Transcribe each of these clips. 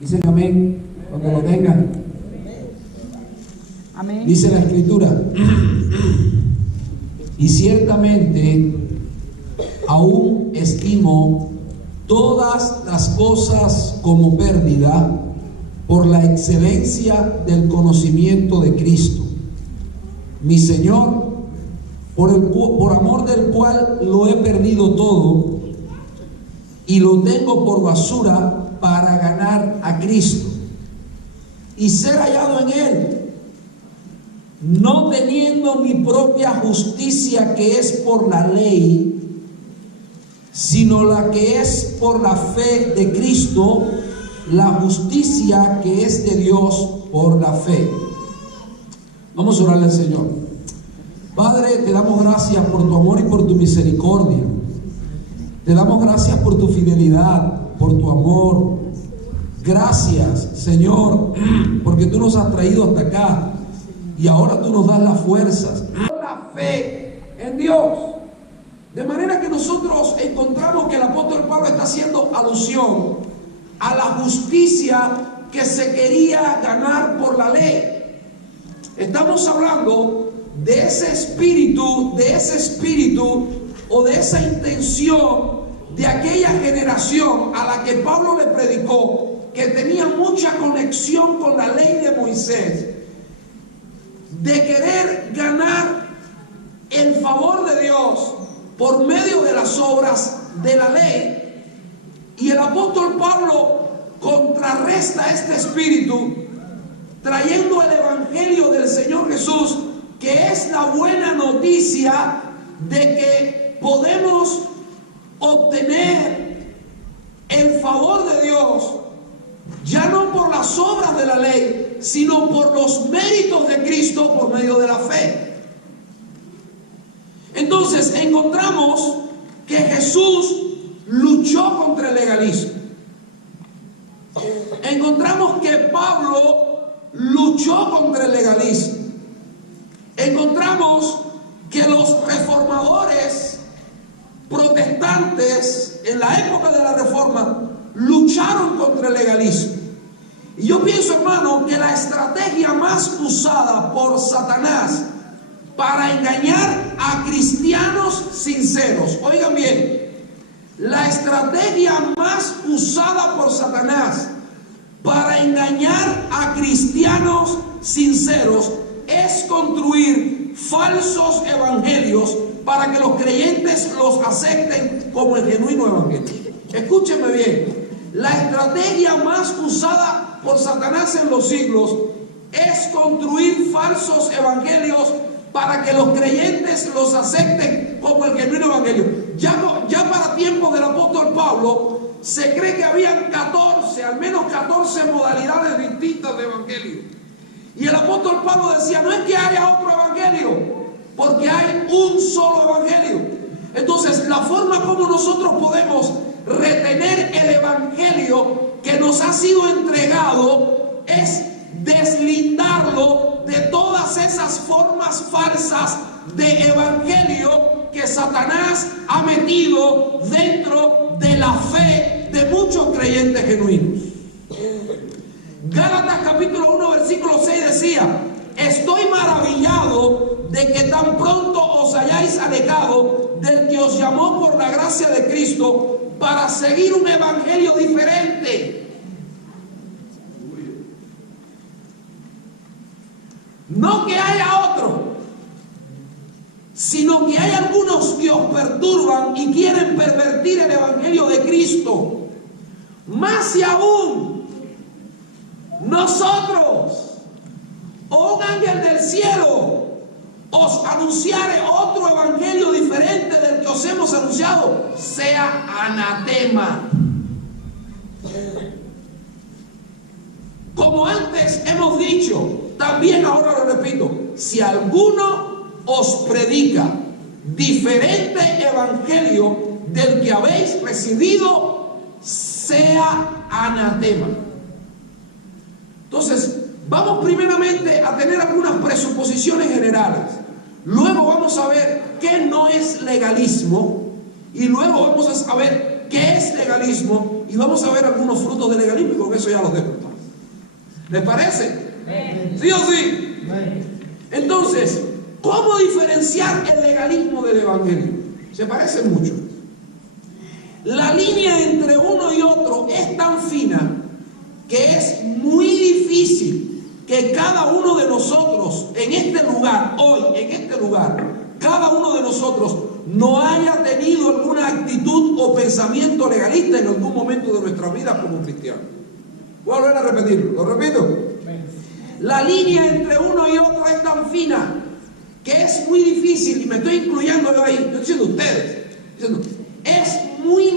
Dicen amén cuando lo tengan. Amén. Dice la Escritura: y ciertamente aún estimo todas las cosas como pérdida por la excelencia del conocimiento de Cristo, mi Señor, por amor del cual lo he perdido todo y lo tengo por basura para ganar a Cristo y ser hallado en Él, no teniendo mi propia justicia que es por la ley, sino la que es por la fe de Cristo, la justicia que es de Dios por la fe. Vamos a orarle al Señor. Padre, te damos gracias por tu amor y por tu misericordia. Te damos gracias por tu fidelidad, por tu amor. Gracias, Señor, porque tú nos has traído hasta acá y ahora tú nos das las fuerzas. La fe en Dios. De manera que nosotros encontramos que el apóstol Pablo está haciendo alusión a la justicia que se quería ganar por la ley. Estamos hablando de ese espíritu o de esa intención de aquella generación a la que Pablo le predicó, que tenía mucha conexión con la ley de Moisés, de querer ganar el favor de Dios por medio de las obras de la ley. Y el apóstol Pablo contrarresta este espíritu trayendo el evangelio del Señor Jesús, que es la buena noticia de que podemos obtener el favor de Dios, ya no por las obras de la ley, sino por los méritos de Cristo por medio de la fe. Entonces encontramos que Jesús luchó contra el legalismo. Encontramos que Pablo luchó contra el legalismo. Encontramos que los reformadores protestantes en la época de la Reforma lucharon contra el legalismo. Y yo pienso, hermano, que la estrategia más usada por Satanás para engañar a cristianos sinceros, oigan bien, la estrategia más usada por Satanás para engañar a cristianos sinceros es construir falsos evangelios para que los creyentes los acepten como el genuino evangelio. Escúchenme bien, la estrategia más usada por Satanás en los siglos es construir falsos evangelios para que los creyentes los acepten como el genuino evangelio. Ya para tiempos del apóstol Pablo se cree que habían al menos 14 modalidades distintas de evangelio. Y el apóstol Pablo decía, no es que haya otro evangelio, porque hay un solo evangelio. Entonces, la forma como nosotros podemos retener el evangelio que nos ha sido entregado es deslindarlo de todas esas formas falsas de evangelio que Satanás ha metido dentro de la fe de muchos creyentes genuinos. Gálatas capítulo 1 versículo 6 decía: estoy maravillado de que tan pronto os hayáis alejado del que os llamó por la gracia de Cristo para seguir un evangelio diferente. No que haya otro, sino que hay algunos que os perturban y quieren pervertir el evangelio de Cristo. Más y aún, nosotros o un ángel del cielo os anunciare otro evangelio diferente del que os hemos anunciado, sea anatema. Como antes hemos dicho, también ahora lo repito: si alguno os predica diferente evangelio del que habéis recibido, sea anatema. Entonces, vamos primeramente a tener algunas presuposiciones generales. Luego vamos a ver qué no es legalismo. Y luego vamos a saber qué es legalismo. y vamos a ver algunos frutos del legalismo y con eso ya los dejo. ¿Les parece? ¿Sí o sí? Entonces, ¿cómo diferenciar el legalismo del evangelio? Se parecen mucho. La línea entre uno y otro es tan fina que es muy difícil que cada uno de nosotros en este lugar, hoy, en este lugar, cada uno de nosotros no haya tenido alguna actitud o pensamiento legalista en algún momento de nuestra vida como cristianos. Voy a volver a repetirlo, lo repito. La línea entre uno y otro es tan fina que es muy difícil, y me estoy incluyendo yo ahí, estoy diciendo ustedes, es muy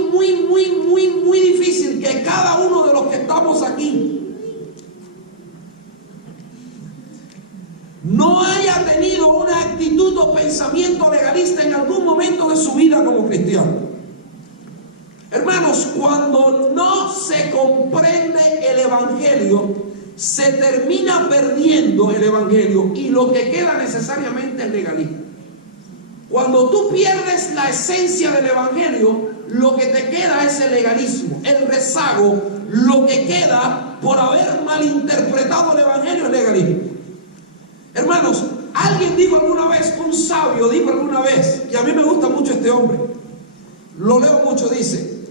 difícil que cada uno de los que estamos aquí no haya tenido una actitud o pensamiento legalista en algún momento de su vida como cristiano. Hermanos, cuando no se comprende el evangelio, se termina perdiendo el evangelio y lo que queda necesariamente es legalismo. Cuando tú pierdes la esencia del evangelio, lo que te queda es el legalismo, el rezago. Lo que queda por haber malinterpretado el evangelio es legalismo. Hermanos, alguien dijo alguna vez, un sabio dijo alguna vez, y a mí me gusta mucho este hombre, lo leo mucho, dice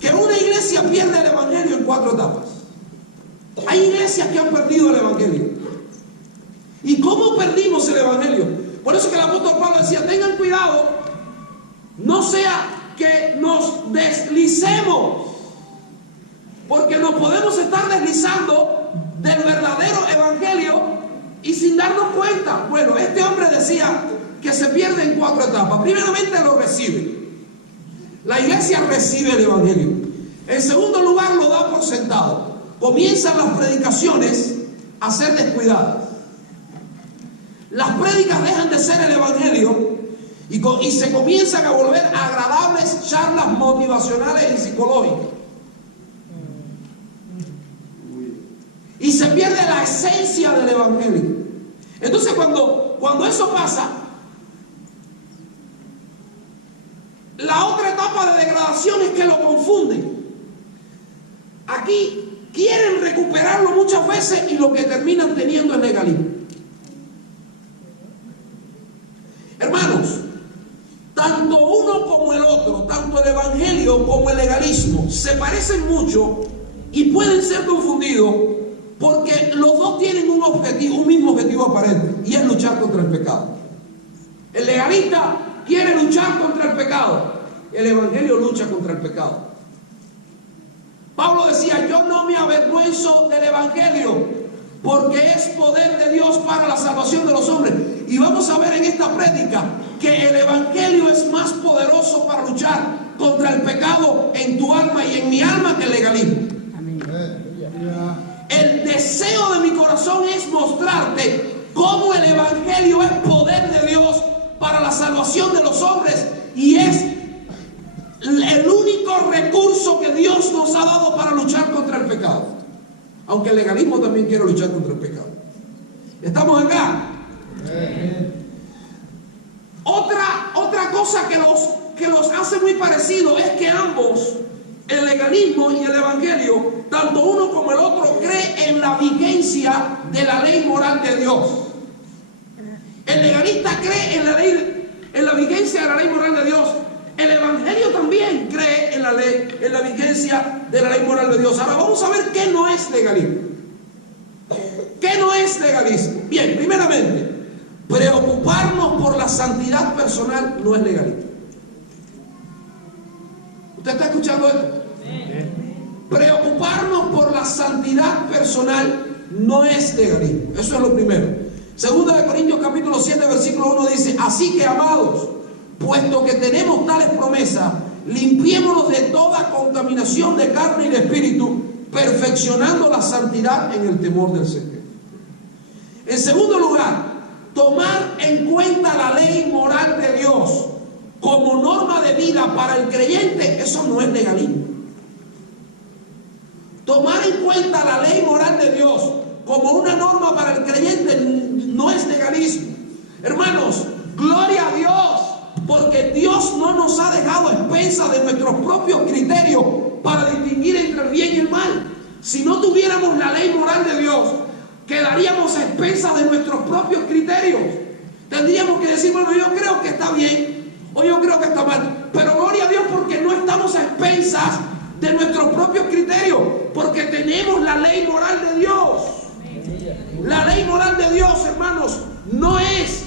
que una iglesia pierde el evangelio en 4 etapas. Hay iglesias que han perdido el evangelio. ¿Y cómo perdimos el evangelio? Por eso que el apóstol Pablo decía, tengan cuidado, no sea que nos deslicemos, porque nos podemos estar deslizando del verdadero evangelio y sin darnos cuenta. Bueno, este hombre decía que se pierde en 4 etapas. Primeramente lo recibe. La iglesia recibe el evangelio. En segundo lugar, lo da por sentado. Comienzan las predicaciones a ser descuidadas. Las prédicas dejan de ser el evangelio y se comienzan a volver agradables charlas motivacionales y psicológicas. Y se pierde la esencia del evangelio. Entonces cuando eso pasa, la otra etapa de degradación es que lo confunden. Aquí quieren recuperarlo muchas veces y lo que terminan teniendo es legalismo. Hermanos, tanto uno como el otro, tanto el evangelio como el legalismo, se parecen mucho y pueden ser confundidos porque los dos tienen un mismo objetivo aparente, y es luchar contra el pecado. El legalista quiere luchar contra el pecado, el evangelio lucha contra el pecado. Pablo decía, yo no me avergüenzo del evangelio, porque es poder de Dios para la salvación de los hombres. Y vamos a ver en esta prédica que el evangelio es más poderoso para luchar contra el pecado en tu alma y en mi alma que el legalismo. Amén. El deseo de mi corazón es mostrarte cómo el evangelio es poder de Dios para la salvación de los hombres y es el único recurso que Dios nos ha dado para luchar contra el pecado. Aunque el legalismo también quiere luchar contra el pecado. ¿Estamos acá? Otra cosa que los hace muy parecidos es que ambos, el legalismo y el evangelio, tanto uno como el otro, cree en la vigencia de la ley moral de Dios. El legalista cree en la vigencia de la ley moral de Dios. El evangelio también cree en la vigencia de la ley moral de Dios. Ahora vamos a ver qué no es legalismo. ¿Qué no es legalismo? Bien, primeramente, preocuparnos por la santidad personal no es legalismo. ¿Usted está escuchando esto? Preocuparnos por la santidad personal no es legalismo. Eso es lo primero. Segunda de Corintios capítulo 7 versículo 1 dice, así que amados, puesto que tenemos tales promesas, limpiémonos de toda contaminación de carne y de espíritu, perfeccionando la santidad en el temor del Señor. En segundo lugar, tomar en cuenta la ley moral de Dios como norma de vida para el creyente, eso no es legalismo. Tomar en cuenta la ley moral de Dios como una norma para el creyente no es legalismo. Hermanos, gloria a Dios, porque Dios no nos ha dejado a expensas de nuestros propios criterios para distinguir entre el bien y el mal. Si no tuviéramos la ley moral de Dios, quedaríamos a expensas de nuestros propios criterios. Tendríamos que decir, bueno, yo creo que está bien o yo creo que está mal. Pero gloria a Dios porque no estamos a expensas de nuestros propios criterios, porque tenemos la ley moral de Dios. La ley moral de Dios, hermanos, no es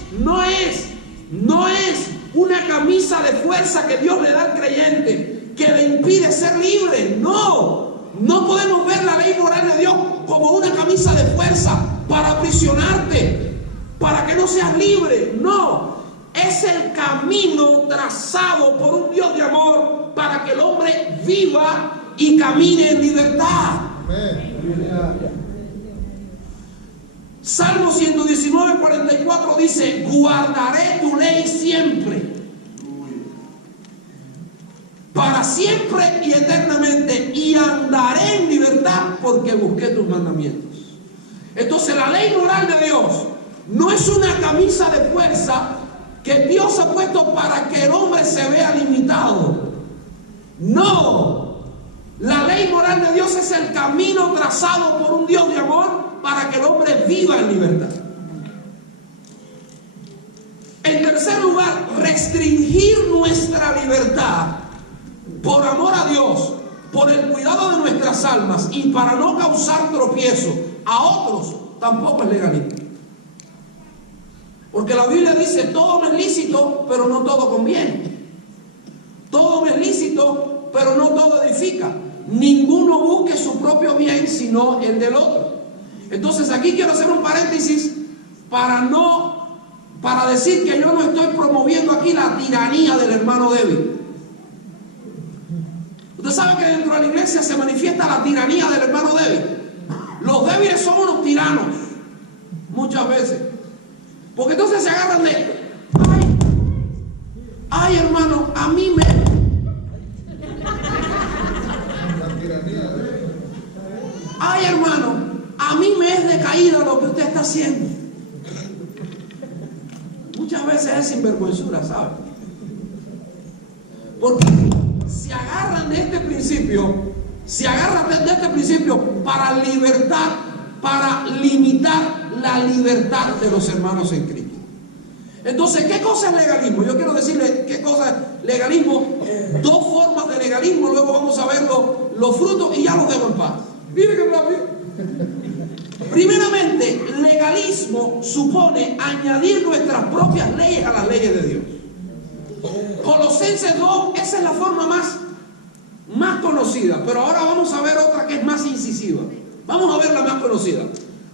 una camisa de fuerza que Dios le da al creyente que le impide ser libre. No podemos ver la ley moral de Dios como una camisa de fuerza para aprisionarte, para que no seas libre. No, es el camino trazado por un Dios de amor para que el hombre viva y camine en libertad. Salmo 119, 44 dice: guardaré tu ley siempre, para siempre y eternamente, y andaré en libertad porque busqué tus mandamientos. Entonces la ley moral de Dios no es una camisa de fuerza que Dios ha puesto para que el hombre se vea limitado. No, la ley moral de Dios es el camino trazado por un Dios de amor para que el hombre viva en libertad. En tercer lugar, restringir nuestra libertad por amor a Dios, por el cuidado de nuestras almas y para no causar tropiezo a otros, tampoco es legalismo. Porque la Biblia dice: todo me es lícito, pero no todo conviene. Todo me es lícito, pero no todo edifica. Ninguno busque su propio bien, sino el del otro. Entonces aquí quiero hacer un paréntesis para decir que yo no estoy promoviendo aquí la tiranía del hermano débil. Usted sabe que dentro de la iglesia se manifiesta la tiranía del hermano débil. Los débiles son unos tiranos, muchas veces. Porque entonces se agarran de: ay hermano, a mí me... ay hermano, a mí me es decaído lo que usted está haciendo. Muchas veces es sinvergüenzura, ¿sabe? Porque se agarran de este principio para limitar la libertad de los hermanos en Cristo. Entonces, ¿qué cosa es legalismo? Yo quiero decirle qué cosa es legalismo. Dos formas de legalismo, luego vamos a ver los frutos y ya los dejo en paz. Mire qué rápido. Primeramente, legalismo supone añadir nuestras propias leyes a las leyes de Dios. Colosenses 2, esa es la forma más conocida, pero ahora vamos a ver otra que es más incisiva. Vamos a ver la más conocida.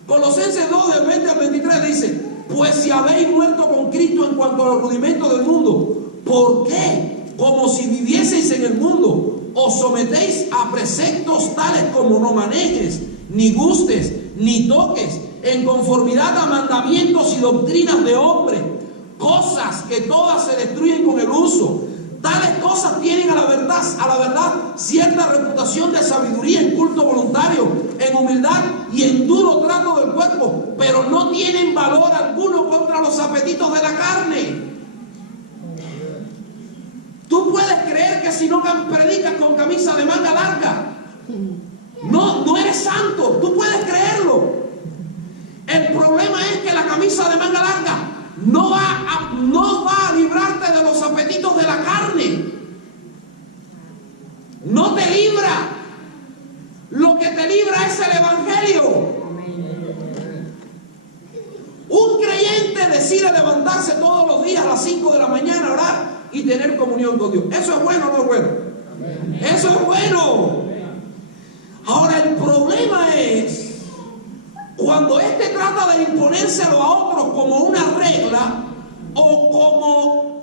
Colosenses 2, del 20 al 23 dice: pues si habéis muerto con Cristo en cuanto a los rudimentos del mundo, ¿por qué, como si vivieseis en el mundo, os sometéis a preceptos tales como no manejes, ni gustes, ni toques, en conformidad a mandamientos y doctrinas de hombres, cosas que todas se destruyen con el uso? Tales cosas tienen a la verdad cierta reputación de sabiduría en culto voluntario, en humildad y en duro trato del cuerpo, pero no tienen valor alguno contra los apetitos de la carne. Tú puedes creer que si no predicas con camisa de manga larga, no eres santo. Tú puedes creerlo. El problema es que la camisa de manga larga no va a librarte de los apetitos de la carne. No te libra. Lo que te libra es el evangelio. Un creyente decide levantarse todos los días a las 5 de la mañana a orar y tener comunión con Dios. ¿Eso es bueno o no es bueno? Eso es bueno. Ahora el problema es cuando trata de imponérselo a otros como una regla o como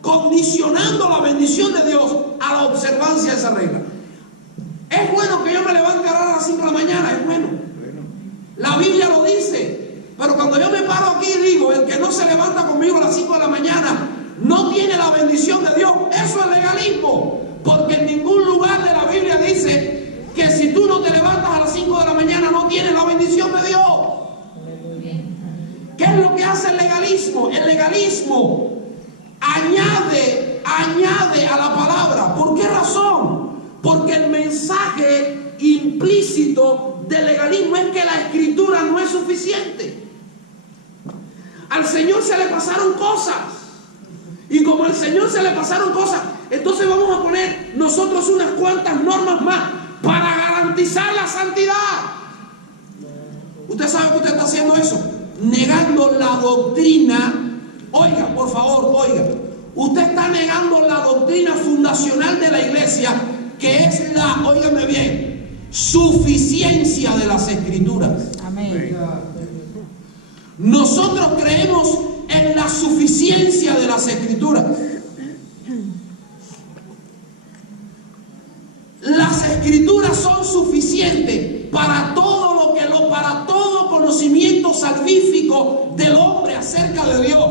condicionando la bendición de Dios a la observancia de esa regla. Es bueno que yo me levante a orar a las 5 de la mañana, es bueno. La Biblia lo dice, pero cuando yo me paro aquí y digo: el que no se levanta conmigo a las 5 de la mañana no tiene la bendición de Dios, eso es legalismo, porque en ningún lugar de la Biblia dice que si tú no te levantas a las 5 de la mañana no tienes la bendición de Dios. ¿Qué es lo que hace el legalismo? El legalismo añade a añade a la palabra. ¿Por qué razón? Porque el mensaje implícito del legalismo es que la escritura no es suficiente. Al Señor se le pasaron cosas. Y como al Señor se le pasaron cosas, entonces vamos a poner nosotros unas cuantas normas más para garantizar la santidad. Usted sabe que usted está haciendo eso, negando la doctrina. Oiga, por favor, oiga. Usted está negando la doctrina fundacional de la iglesia, que es la, óigame bien, suficiencia de las escrituras. Amén. Nosotros creemos en la suficiencia de las escrituras. Las escrituras son suficientes para todo para todo conocimiento salvífico del hombre acerca de Dios.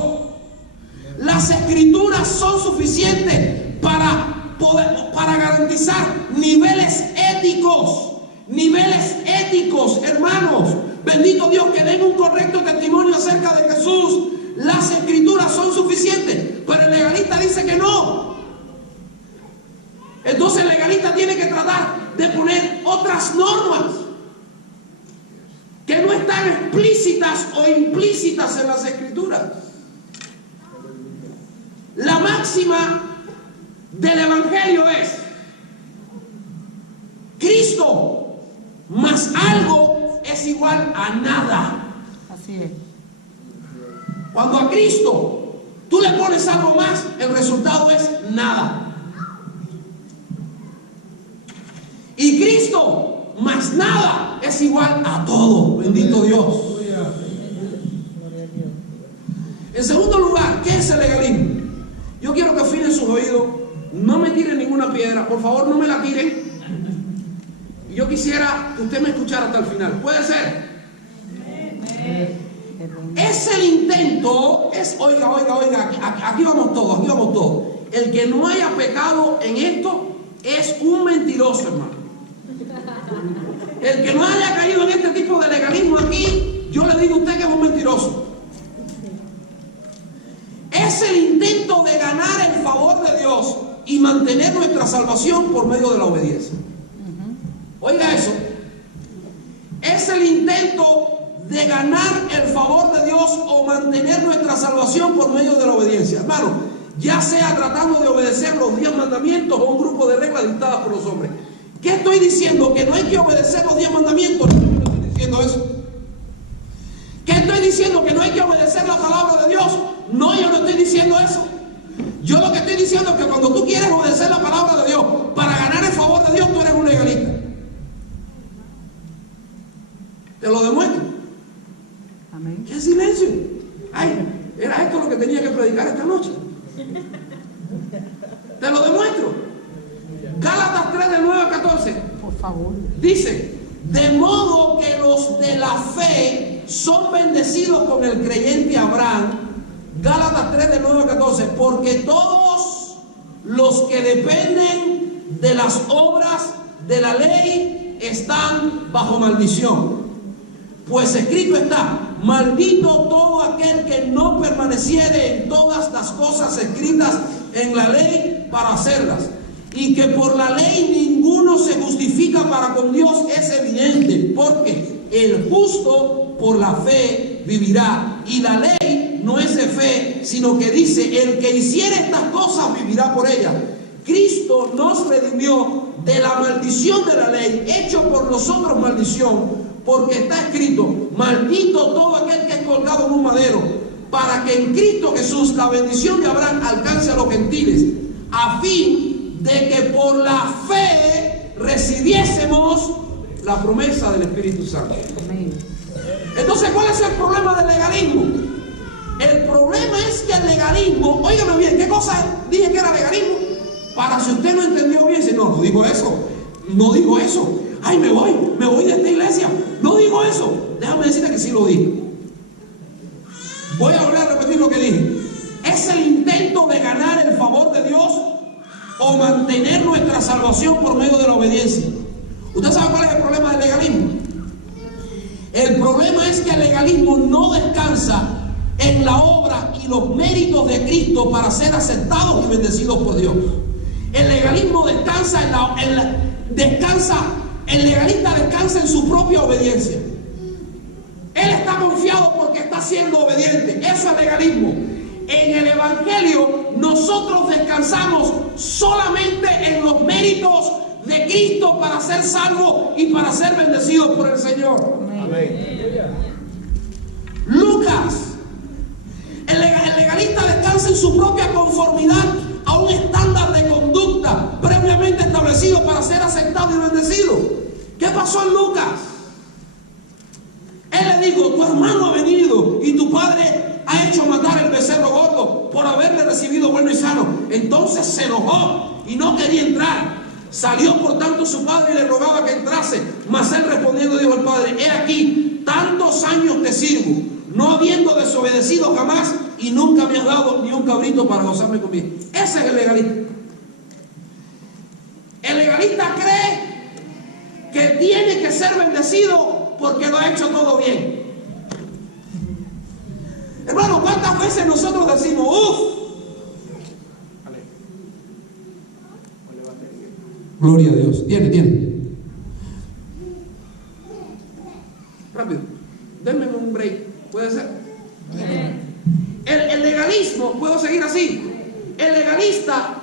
Las escrituras son suficientes para garantizar niveles éticos, hermanos. Bendito Dios, que den un correcto testimonio acerca de Jesús. Las escrituras son suficientes, pero el legalista dice que no. Entonces el legalista tiene que tratar de poner otras normas que no están explícitas o implícitas en las escrituras. La máxima del evangelio es Cristo más algo es igual a nada. Así es. Cuando a Cristo tú le pones algo más, el resultado es nada. Y Cristo más nada es igual a todo. Bendito Dios. En segundo lugar, ¿qué es el legalismo? Yo quiero que afinen sus oídos. No me tiren ninguna piedra. Por favor, no me la tiren. Y yo quisiera que usted me escuchara hasta el final. ¿Puede ser? Es el intento, oiga, aquí vamos todos. El que no haya pecado en esto es un mentiroso, hermano. El que no haya caído en este tipo de legalismo aquí, yo le digo a usted que es un mentiroso. Es el intento de ganar el favor de Dios y mantener nuestra salvación por medio de la obediencia. Oiga eso. Es el intento de ganar el favor de Dios o mantener nuestra salvación por medio de la obediencia. Hermano, ya sea tratando de obedecer los 10 mandamientos o un grupo de reglas dictadas por los hombres. ¿Qué estoy diciendo? ¿Que no hay que obedecer los 10 mandamientos? No, yo no estoy diciendo eso. ¿Qué estoy diciendo? ¿Que no hay que obedecer la palabra de Dios? No, yo no estoy diciendo eso. Yo lo que estoy diciendo es que cuando tú quieres obedecer la palabra de Dios para ganar el favor de Dios, tú eres un legalista. Te lo demuestro. Amén. ¿Qué silencio? Ay, era esto lo que tenía que predicar esta noche. Te lo demuestro. Gálatas 3 del 9 al 14. Por favor. Dice: de modo que los de la fe son bendecidos con el creyente Abraham. Gálatas 3 del 9 al 14. Porque todos los que dependen de las obras de la ley están bajo maldición. Pues escrito está: maldito todo aquel que no permaneciere en todas las cosas escritas en la ley para hacerlas. Y que por la ley ninguno se justifica para con Dios es evidente, porque el justo por la fe vivirá. Y la ley no es de fe, sino que dice: el que hiciere estas cosas vivirá por ellas. Cristo nos redimió de la maldición de la ley, hecho por nosotros maldición, porque está escrito: maldito todo aquel que es colgado en un madero, para que en Cristo Jesús la bendición de Abraham alcance a los gentiles, a fin de que por la fe recibiésemos la promesa del Espíritu Santo. Amén. Entonces, ¿cuál es el problema del legalismo? El problema es que el legalismo, óigame bien, ¿qué cosa dije que era legalismo? Para si usted no entendió bien, si no digo eso, ay, me voy de esta iglesia, no digo eso. Déjame decirte que sí lo dije. Voy a volver a repetir lo que dije. Es el intento de ganar el favor de Dios o mantener nuestra salvación por medio de la obediencia. ¿Usted sabe cuál es el problema del legalismo? El problema es que el legalismo no descansa en la obra y los méritos de Cristo para ser aceptados y bendecidos por Dios. El legalismo descansa el legalista descansa en su propia obediencia. Él está confiado porque está siendo obediente. Eso es legalismo. En el Evangelio nosotros descansamos solamente en los méritos de Cristo para ser salvos y para ser bendecidos por el Señor. Amén. Lucas, el legalista descansa en su propia conformidad a un estándar de conducta previamente establecido para ser aceptado y bendecido. ¿Qué pasó en Lucas? Él le dijo: tu hermano ha venido y tu padre ha hecho matar el becerro gordo por haberle recibido bueno y sano. Entonces se enojó y no quería entrar. Salió por tanto su padre y le rogaba que entrase. Mas él respondiendo dijo al padre: he aquí, tantos años te sirvo, no habiendo desobedecido jamás, y nunca me has dado ni un cabrito para gozarme conmigo. Ese es el legalista. El legalista cree que tiene que ser bendecido porque lo ha hecho todo bien. Hermano, ¿cuántas veces nosotros decimos: gloria a Dios? Tiene. Rápido, denme un break. ¿Puede ser? El legalismo, ¿puedo seguir así? El legalista,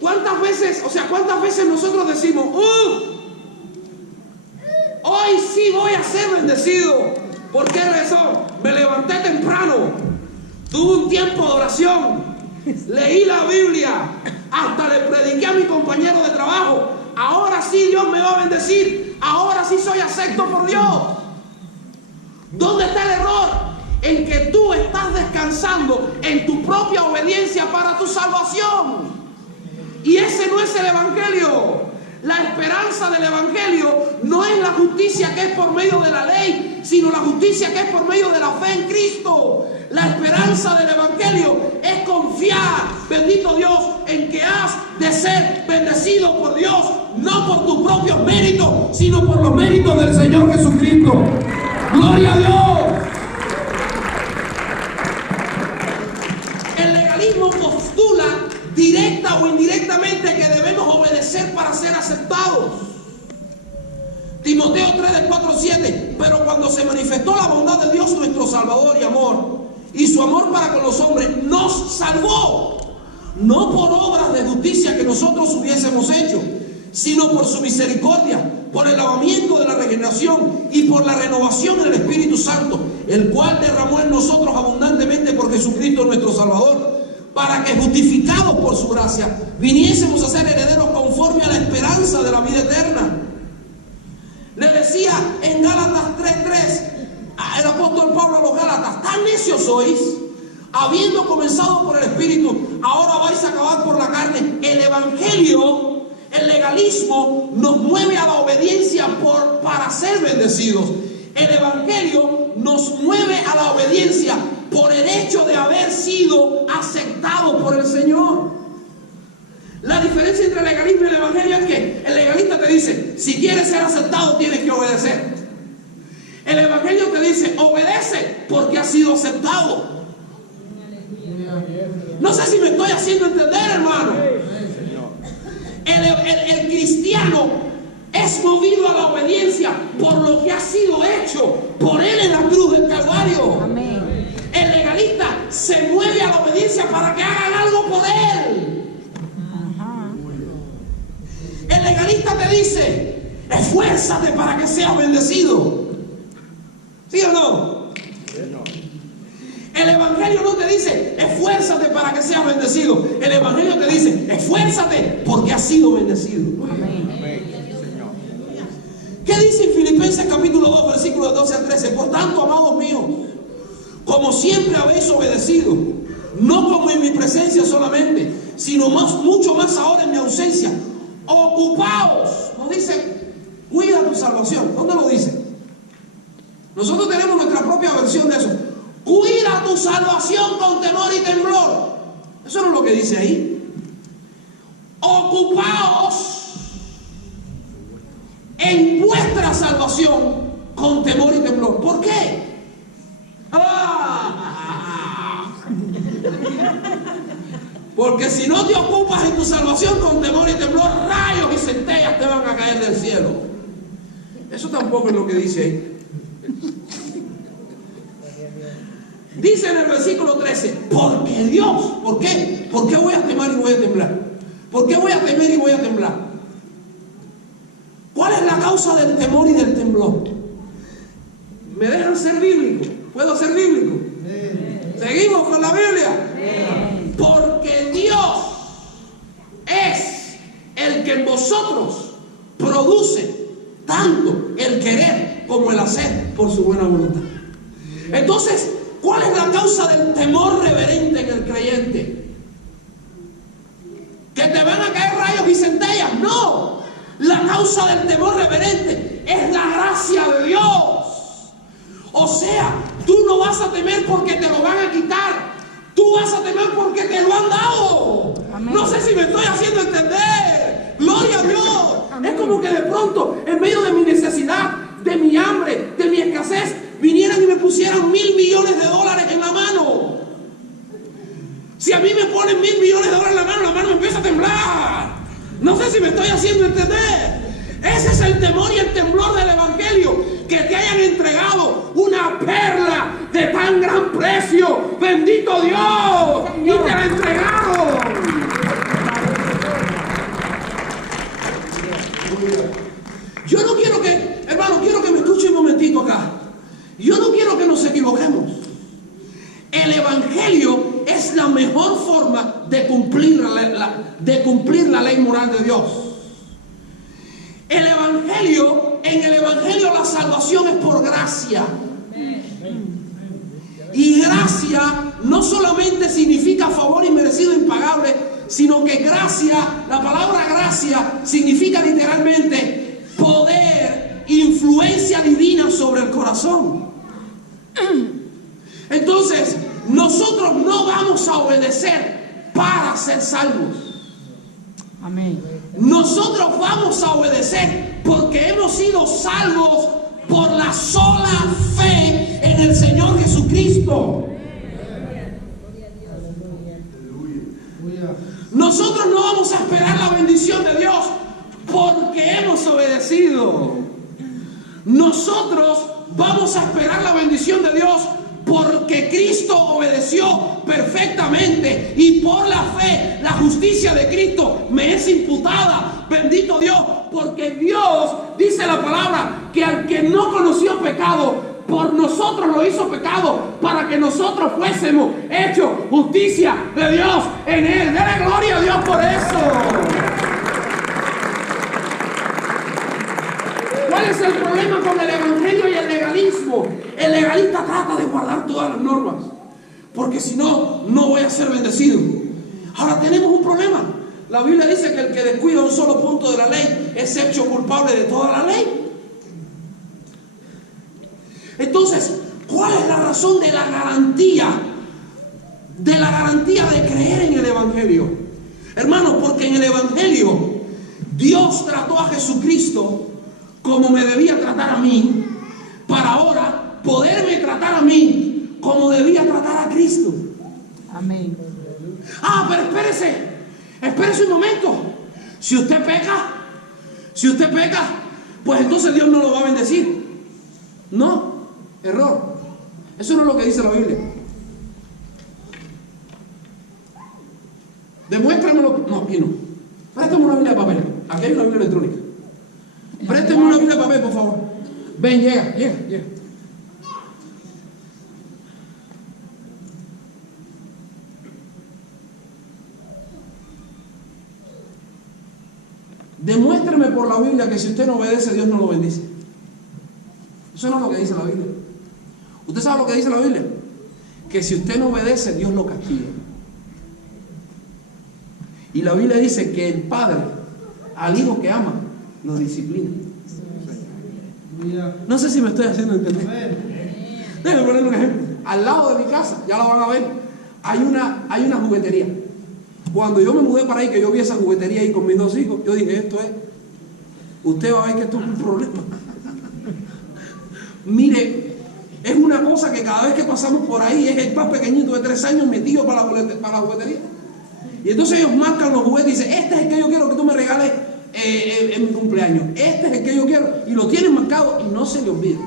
¿cuántas veces nosotros decimos: hoy sí voy a ser bendecido? ¿Por qué razón? Me levanté temprano, tuve un tiempo de oración, leí la Biblia, hasta le prediqué a mi compañero de trabajo. Ahora sí Dios me va a bendecir, ahora sí soy acepto por Dios. ¿Dónde está el error? En que tú estás descansando en tu propia obediencia para tu salvación. Y ese no es el Evangelio. La esperanza del Evangelio no es la justicia que es por medio de la ley, sino la justicia que es por medio de la fe en Cristo. La esperanza del Evangelio es confiar, bendito Dios, en que has de ser bendecido por Dios, no por tus propios méritos, sino por los méritos del Señor Jesucristo. ¡Gloria a Dios! El legalismo postula directa o indirectamente que debemos obedecer para ser aceptados. Timoteo 3, del 4 al 7. Pero cuando se manifestó la bondad de Dios nuestro Salvador y amor, y su amor para con los hombres, nos salvó, no por obras de justicia que nosotros hubiésemos hecho, sino por su misericordia, por el lavamiento de la regeneración y por la renovación en el Espíritu Santo, el cual derramó en nosotros abundantemente por Jesucristo nuestro Salvador, para que justificados por su gracia viniésemos a ser herederos conforme a la esperanza de la vida eterna. Le decía en Gálatas 3:3 el apóstol Pablo a los Gálatas: tan necios sois, habiendo comenzado por el Espíritu, ahora vais a acabar por la carne. El Evangelio, el legalismo, nos mueve a la obediencia para ser bendecidos. El Evangelio nos mueve a la obediencia por el hecho de haber sido aceptado por el Señor. La diferencia entre el legalismo y el Evangelio es que el legalista te dice: si quieres ser aceptado tienes que obedecer. El Evangelio te dice: obedece porque has sido aceptado. No sé si me estoy haciendo entender, hermano. El cristiano es movido a la obediencia por lo que ha sido hecho por él en la cruz del Calvario. Amén. El legalista se mueve a la obediencia para que hagan algo por él. El legalista te dice: esfuérzate para que seas bendecido. ¿Sí o no? El Evangelio no te dice: esfuérzate para que seas bendecido. El Evangelio te dice: esfuérzate porque has sido bendecido. Amén. ¿Qué dice en Filipenses capítulo 2, versículos 12 al 13? Por tanto, amados míos, como siempre habéis obedecido, no como en mi presencia solamente, sino mucho más ahora en mi ausencia, ocupaos. Nos dice: cuida tu salvación. ¿Dónde lo dice? Nosotros tenemos nuestra propia versión de eso. Cuida tu salvación con temor y temblor. Eso no es lo que dice ahí. Ocupaos en vuestra salvación con temor y temblor. ¿Por qué? Porque si no te ocupas en tu salvación con temor y temblor, rayos y centellas te van a caer del cielo. Eso tampoco es lo que dice ahí. Dice en el versículo 13, porque Dios, ¿por qué? ¿Por qué voy a temer y voy a temblar? ¿Por qué voy a temer y voy a temblar? ¿Cuál es la causa del temor y del temblor? ¿Me dejan ser bíblico? ¿Puedo ser bíblico? ¿Seguimos con la Biblia? Porque Dios es el que en vosotros produce tanto el querer como el hacer por su buena voluntad. Entonces, ¿cuál es la causa del temor reverente en el creyente? ¿Que te van a caer rayos y centellas? No. La causa del temor reverente es la gracia de Dios. O sea, tú no vas a temer porque te lo van a quitar. Tú vas a temer porque te lo han dado. Amén. No sé si me estoy haciendo entender. Gloria a Dios. Amén. Es como que de pronto, en medio de mi necesidad, de mi hambre, de mi escasez, vinieran y me pusieran $1,000 millones en la mano. Si a mí me ponen $1,000 millones en la mano empieza a temblar. No sé si me estoy haciendo entender. Ese es el temor y el temblor del evangelio, que te hayan entregado una perla de tan gran precio. Bendito Dios. Y te la entregaron. Yo no quiero que, hermano, quiero que me escuche un momentito acá. Yo no quiero que nos equivoquemos. El evangelio es la mejor forma de cumplir la ley moral de Dios. En el evangelio la salvación es por gracia. Y gracia no solamente significa favor inmerecido, impagable, sino que gracia, la palabra gracia significa literalmente poder, influencia divina sobre el corazón. Entonces, nosotros no vamos a obedecer para ser salvos. Amén. Nosotros vamos a obedecer porque hemos sido salvos por la sola fe en el Señor Jesucristo. Nosotros no vamos a esperar la bendición de Dios porque hemos obedecido. Nosotros vamos a esperar la bendición de Dios porque Cristo obedeció perfectamente, y por la fe la justicia de Cristo me es imputada. Bendito Dios, porque Dios, dice la palabra, que al que no conoció pecado, por nosotros lo hizo pecado, para que nosotros fuésemos hechos justicia de Dios en él. Dele gloria a Dios por eso. ¿Cuál es el problema con el evangelio y el legalismo? El legalista trata de guardar todas las normas, porque si no, no voy a ser bendecido. Ahora tenemos un problema. La Biblia dice que el que descuida un solo punto de la ley es hecho culpable de toda la ley. Entonces, ¿cuál es la razón de la garantía? De la garantía de creer en el evangelio. Hermano, porque en el evangelio Dios trató a Jesucristo como me debía tratar a mí, para ahora poderme tratar a mí como debía tratar a Cristo. Amén. Ah, pero espérese un momento. Si usted peca, pues entonces Dios no lo va a bendecir. No, error. Eso no es lo que dice la Biblia. Demuéstramelo. No, aquí no. Préstame una Biblia de papel. Aquí hay una Biblia electrónica. Préstame una Biblia de papel, por favor. Ven, llega. Demuéstrame por la Biblia que si usted no obedece, Dios no lo bendice. Eso no es lo que dice la Biblia. ¿Usted sabe lo que dice la Biblia? Que si usted no obedece, Dios lo castiga. Y la Biblia dice que el Padre, al Hijo que ama, lo disciplina. No sé si me estoy haciendo entender. Déjenme poner un ejemplo. Al lado de mi casa, ya lo van a ver, hay una juguetería. Cuando yo me mudé para ahí, que yo vi esa juguetería ahí con mis 2 hijos, yo dije, usted va a ver que esto es un problema. Mire, es una cosa que cada vez que pasamos por ahí, es el más pequeñito de 3 años metido para la juguetería. Y entonces ellos marcan los juguetes y dicen, este es el que yo quiero que tú me regales en mi cumpleaños. Este es el que yo quiero. Y lo tienen marcado y no se le olvida.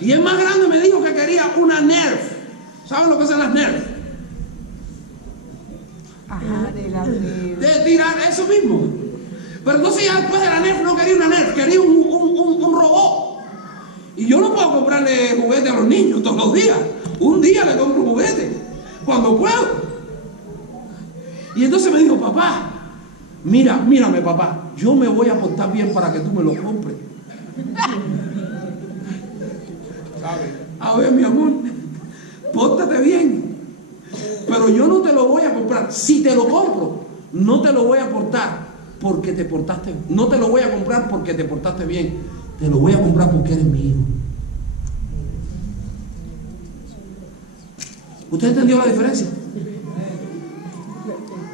Y el más grande me dijo que quería una Nerf. ¿Saben lo que son las Nerf? Ajá, De tirar eso mismo. Pero entonces ya después de la Nerf no quería una Nerf, quería un robot. Y yo no puedo comprarle juguetes a los niños todos los días. Un día le compro un juguete, cuando puedo. Y entonces me dijo, papá, mírame papá, yo me voy a portar bien para que tú me lo compres. A ver, mi amor, pórtate bien, pero yo no te lo voy a comprar. Si te lo compro, no te lo voy a portar porque te portaste. No te lo voy a comprar porque te portaste bien. Te lo voy a comprar porque eres mi hijo. ¿Usted entendió la diferencia?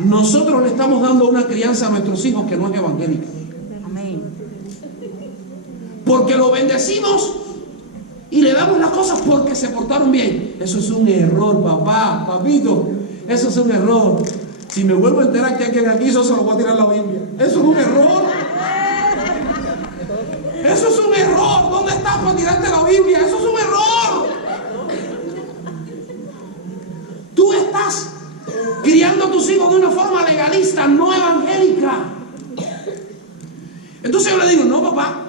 Nosotros le estamos dando una crianza a nuestros hijos que no es evangélica. Amén. Porque lo bendecimos y le damos las cosas porque se portaron bien. Eso es un error, papá, papito. Eso es un error. Si me vuelvo a enterar que alguien aquí hizo, se lo voy a tirar la Biblia. Eso es un error. Eso es un error. ¿Dónde estás para tirarte la Biblia? Eso es un error. Tú estás criando a tus hijos de una forma legalista, no evangélica. Entonces yo le digo, no papá,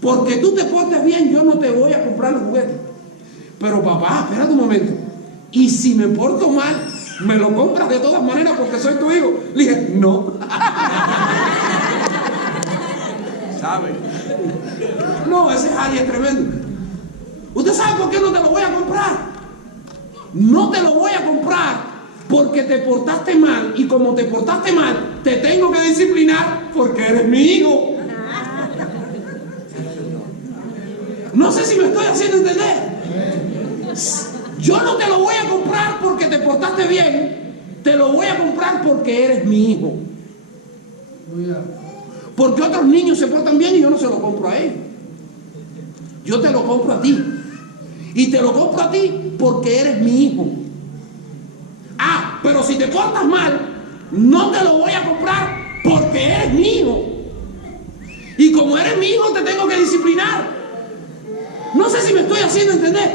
porque tú te portes bien, yo no te voy a comprar los juguetes. Pero papá, espérate un momento. Y si me porto mal, me lo compras de todas maneras porque soy tu hijo. Le dije, no. ¿Sabe? No, ese Harry es tremendo. ¿Usted sabe por qué no te lo voy a comprar? No te lo voy a comprar porque te portaste mal, y como te portaste mal, te tengo que disciplinar porque eres mi hijo. No sé si me estoy haciendo entender. Yo no te lo voy a comprar porque te portaste bien, te lo voy a comprar porque eres mi hijo. Porque otros niños se portan bien y yo no se lo compro a ellos. Yo te lo compro a ti. Y te lo compro a ti porque eres mi hijo. Ah, pero si te portas mal, no te lo voy a comprar porque eres mi hijo. Y como eres mi hijo, te tengo que disciplinar. No sé si me estoy haciendo entender.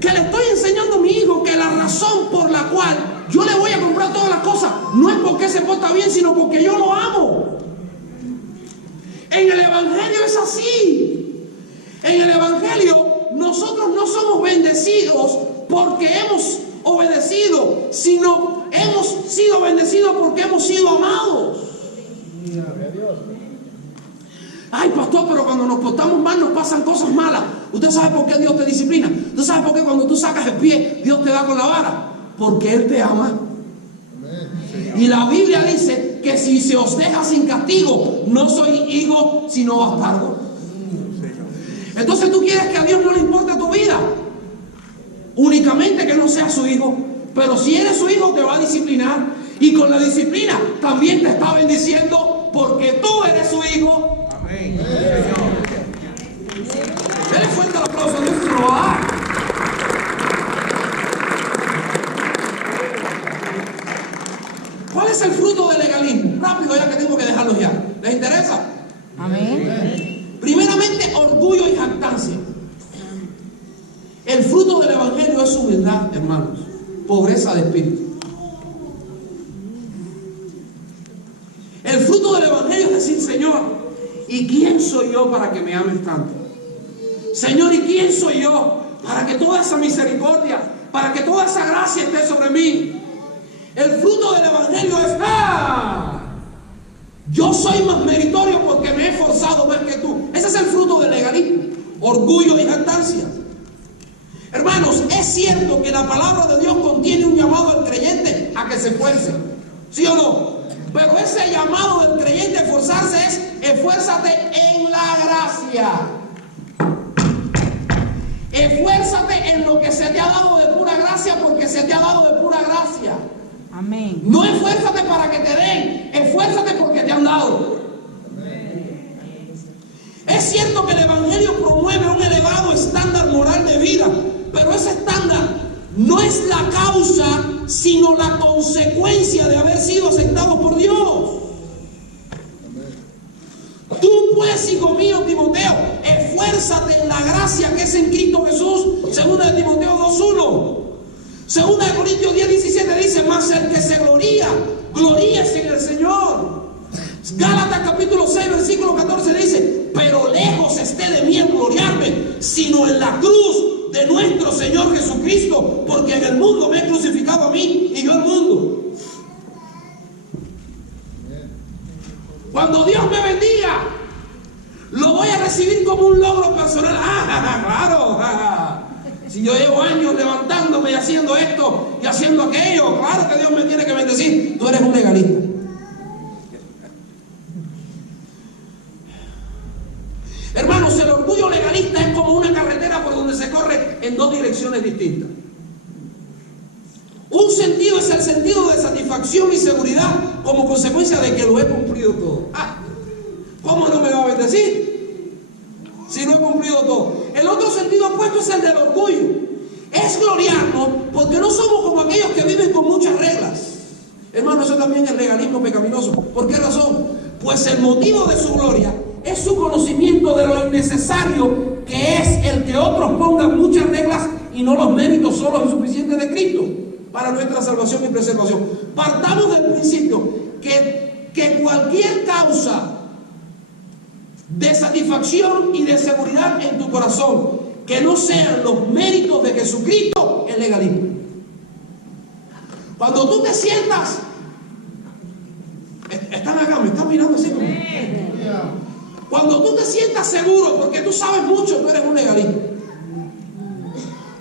Que le estoy enseñando a mi hijo que la razón por la cual yo le voy a comprar todas las cosas no es porque se porta bien, sino porque yo lo amo. En el Evangelio es así. En el Evangelio nosotros no somos bendecidos porque hemos obedecido, sino hemos sido bendecidos porque hemos sido amados. Ay, pastor, pero cuando nos portamos mal nos pasan cosas malas. ¿Usted sabe por qué Dios te disciplina? ¿Usted sabe por qué cuando tú sacas el pie Dios te da con la vara? Porque Él te ama. Y la Biblia dice que si se os deja sin castigo, no soy hijo sino bastardo. Entonces tú quieres que a Dios no le importe tu vida, únicamente que no seas su hijo. Pero si eres su hijo te va a disciplinar, y con la disciplina también te está bendiciendo porque tú eres su hijo. Amén. Dele fuerte el aplauso a Dios que lo va a dar. ¿Cuál es el fruto del legalismo? Rápido, ya que tengo que dejarlos ya. ¿Les interesa? Amén. Primeramente, orgullo y jactancia. El fruto del evangelio es humildad, hermanos. Pobreza de espíritu. El fruto del evangelio es decir, Señor, ¿y quién soy yo para que me ames tanto? Señor, ¿y quién soy yo para que toda esa misericordia, para que toda esa gracia esté sobre mí? El fruto del evangelio es yo soy más meritorio porque me he esforzado más que tú. Ese es el fruto del legalismo, orgullo y jactancia. Hermanos, es cierto que la palabra de Dios contiene un llamado al creyente a que se esfuerce, ¿sí o no? Pero ese llamado del creyente a esforzarse es: esfuérzate en la gracia. Esfuérzate en lo que se te ha dado de pura gracia, porque se te ha dado de pura gracia. Amén. No esfuérzate para que te den, esfuérzate porque te han dado. Es cierto que el evangelio promueve un elevado estándar moral de vida, pero ese estándar no es la causa sino la consecuencia de haber sido aceptados por Dios. Tú pues, hijo mío, Timoteo, esfuérzate en la gracia que es en Cristo Jesús. Segunda de Timoteo 2:1. Segunda de Corintios 10:17 dice: mas el que se gloría, gloríese en el Señor. Gálatas capítulo 6 versículo 14 dice: pero lejos esté de mí el gloriarme, sino en la cruz de nuestro Señor Jesucristo, porque en el mundo me he crucificado a mí y yo al mundo. Cuando Dios me bendiga, lo voy a recibir como un logro personal. Claro. Si yo llevo años levantándome y haciendo esto y haciendo aquello, claro que Dios me tiene que bendecir. Tú eres un legalista. Hermanos, el orgullo legalista es como una carretera por donde se corre en dos direcciones distintas. Un sentido es el sentido de satisfacción y seguridad como consecuencia de que lo he cumplido todo. ¿Cómo no me va a bendecir si no he cumplido todo? El otro sentido opuesto es el del orgullo. Es gloriarnos porque no somos como aquellos que viven con muchas reglas. Hermano, eso también es legalismo pecaminoso. ¿Por qué razón? Pues el motivo de su gloria es su conocimiento de lo innecesario que es el que otros pongan muchas reglas y no los méritos solos y suficientes de Cristo para nuestra salvación y preservación. Partamos del principio que cualquier causa de satisfacción y de seguridad en tu corazón que no sean los méritos de Jesucristo es legalismo. Cuando tú te sientas, están acá, me están mirando así. Cuando tú te sientas seguro porque tú sabes mucho, tú eres un legalista.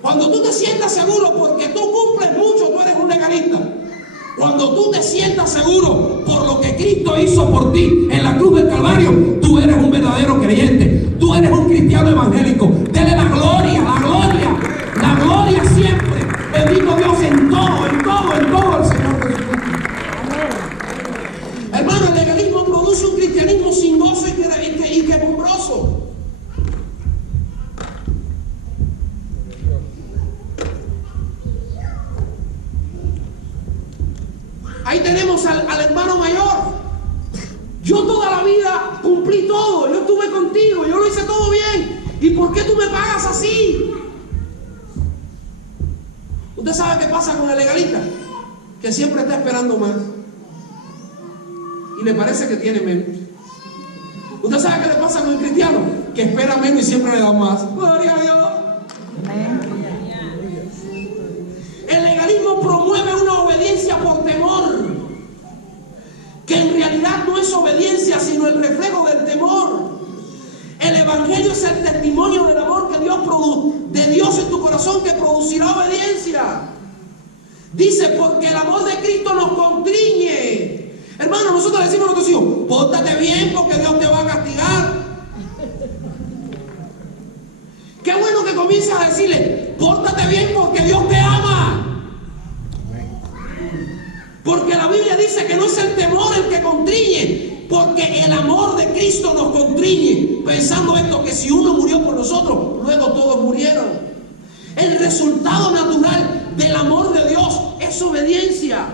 Cuando tú te sientas seguro porque tú cumples mucho, tú eres un legalista. Cuando tú te sientas seguro por lo que Cristo hizo por ti en la cruz del Calvario, tú eres un verdadero creyente. Tú eres un cristiano evangélico. Dele la gloria siempre. Bendito Dios en todo al Señor Jesucristo. Hermano, el legalismo produce un cristianismo sin gozo y quejumbroso. Ahí tenemos al hermano mayor. Yo toda la vida cumplí todo, yo estuve contigo, yo lo hice todo bien. ¿Y por qué tú me pagas así? ¿Usted sabe qué pasa con el legalista? Que siempre está esperando más y le parece que tiene menos. ¿Usted sabe qué le pasa con el cristiano? Que espera menos y siempre le da más. Gloria a Dios. El legalismo promueve una obediencia por temor, que en realidad no es obediencia, sino el reflejo del temor. El evangelio es el testimonio del amor que de Dios en tu corazón, que producirá obediencia. Dice: porque el amor de Cristo nos constriñe. Hermano, nosotros le decimos a nuestros hijos: pórtate bien porque Dios te va a castigar. Qué bueno que comiences a decirle: pórtate bien porque Dios te ama. Porque la Biblia dice que no es el temor el que constriñe, porque el amor de Cristo nos constriñe, pensando esto, que si uno murió por nosotros, luego todos murieron. El resultado natural del amor de Dios es obediencia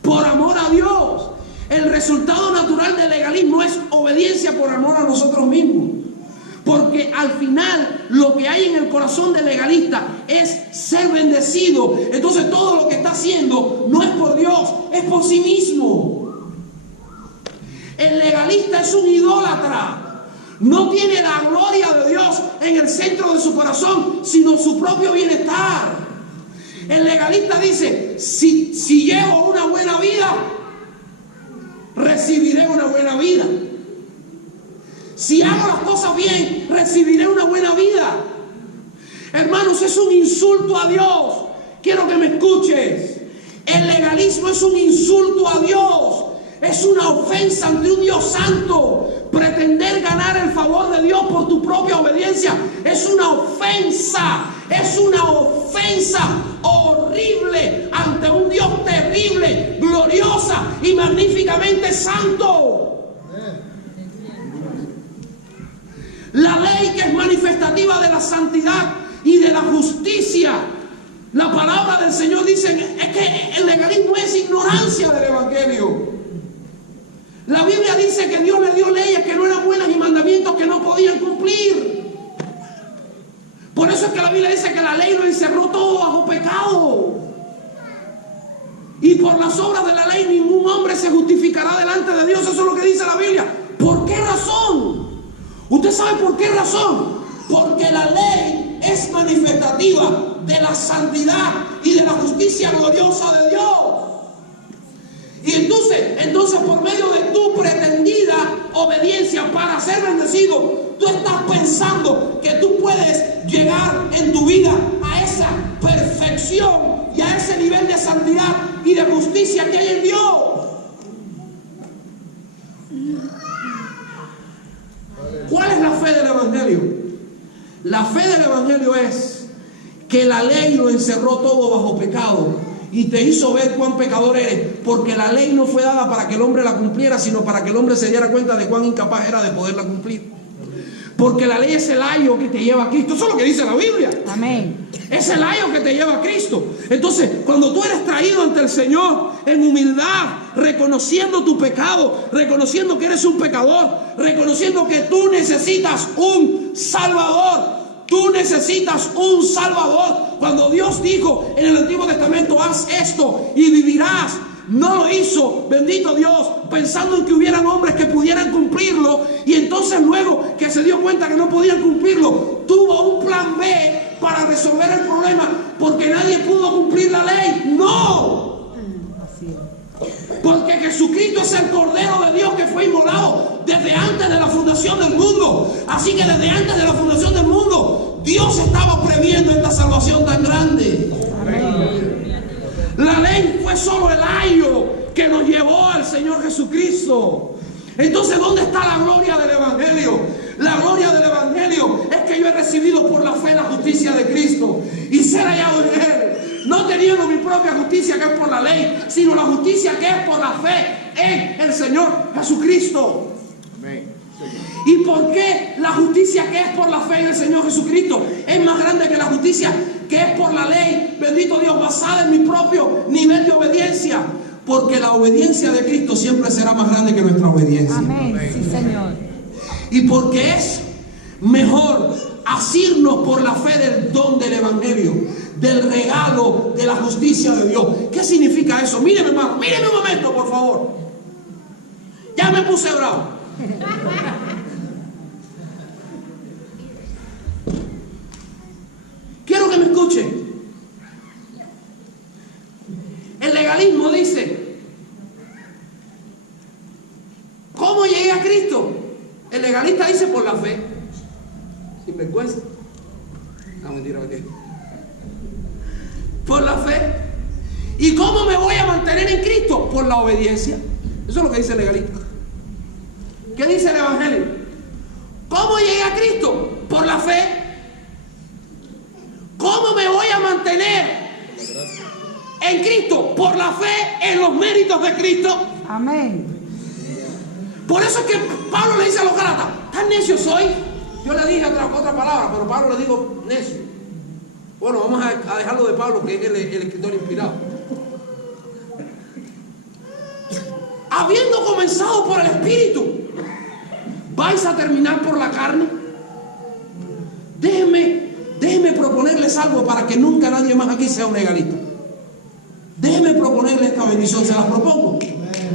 por amor a Dios. El resultado natural del legalismo es obediencia por amor a nosotros mismos. Porque al final lo que hay en el corazón del legalista es ser bendecido. Entonces todo lo que está haciendo no es por Dios, es por sí mismo. El legalista es un idólatra. No tiene la gloria de Dios en el centro de su corazón, sino su propio bienestar. El legalista dice: si llevo una buena vida, recibiré una buena vida. Si hago las cosas bien, recibiré una buena vida. Hermanos, es un insulto a Dios. Quiero que me escuches. El legalismo es un insulto a Dios. Es una ofensa ante un Dios santo. Pretender ganar el favor de Dios por tu propia obediencia es una ofensa. Es una ofensa horrible ante un Dios terrible, gloriosa y magníficamente santo. La ley, que es manifestativa de la santidad y de la justicia, La palabra del Señor dice es que el legalismo es ignorancia del Evangelio. La Biblia dice que Dios le dio leyes que no eran buenas y mandamientos que no podían cumplir. Por eso es que la Biblia dice que la ley lo encerró todo bajo pecado. Y por las obras de la ley ningún hombre se justificará delante de Dios. Eso es lo que dice la Biblia. ¿Por qué razón? ¿Usted sabe por qué razón? Porque la ley es manifestativa de la santidad y de la justicia gloriosa de Dios. Y entonces por medio de tu pretendida obediencia para ser bendecido, tú estás pensando que tú puedes llegar en tu vida a esa perfección y a ese nivel de santidad y de justicia que hay en Dios. ¿Cuál es la fe del Evangelio? La fe del Evangelio es que la ley lo encerró todo bajo pecado y te hizo ver cuán pecador eres, porque la ley no fue dada para que el hombre la cumpliera, sino para que el hombre se diera cuenta de cuán incapaz era de poderla cumplir. Porque la ley es el ayo que te lleva a Cristo. Eso es lo que dice la Biblia. Amén. Es el ayo que te lleva a Cristo. Entonces, cuando tú eres traído ante el Señor en humildad, reconociendo tu pecado, reconociendo que eres un pecador, reconociendo que tú necesitas un Salvador. Tú necesitas un Salvador. Cuando Dios dijo en el Antiguo Testamento, haz esto y vivirás, no lo hizo, bendito Dios, pensando en que hubieran hombres que pudieran cumplirlo, y entonces luego que se dio cuenta que no podían cumplirlo, tuvo un plan B para resolver el problema, porque nadie pudo cumplir la ley. No, porque Jesucristo es el Cordero de Dios que fue inmolado desde antes de la fundación del mundo. Así que desde antes de la fundación del mundo, Dios estaba previendo esta salvación tan grande. La ley fue solo el ayo que nos llevó al Señor Jesucristo. Entonces, ¿dónde está la gloria del Evangelio? La gloria del Evangelio es que yo he recibido por la fe la justicia de Cristo y ser hallado en Él, no teniendo mi propia justicia que es por la ley, sino la justicia que es por la fe en el Señor Jesucristo. Amén. ¿Y por qué la justicia que es por la fe en el Señor Jesucristo es más grande que la justicia que es por la ley, bendito Dios, basada en mi propio nivel de obediencia? Porque la obediencia de Cristo siempre será más grande que nuestra obediencia. Amén. Sí, Señor. Y porque es mejor asirnos por la fe del don del Evangelio, del regalo de la justicia de Dios. ¿Qué significa eso? Míreme, hermano, míreme un momento, por favor. Ya me puse bravo. Quiero que me escuchen. El legalismo dice, ¿cómo llegué a Cristo? El legalista dice por la fe. Sin vergüenza. No, mentira, ¿qué? Por la fe. ¿Y cómo me voy a mantener en Cristo? Por la obediencia. Eso es lo que dice el legalista. ¿Qué dice el Evangelio? ¿Cómo llegué a Cristo? Por la fe. ¿Cómo me voy a mantener en Cristo? Por la fe en los méritos de Cristo. Amén. Por eso es que Pablo le dice a los Gálatas, ¿tan necio soy? Yo le dije otra palabra, pero Pablo le digo necio. Bueno, vamos a dejarlo de Pablo, que es el escritor inspirado. Habiendo comenzado por el Espíritu, ¿vais a terminar por la carne? Déjenme proponerles algo para que nunca nadie más aquí sea un legalista. Déjenme proponerles esta bendición, se las propongo.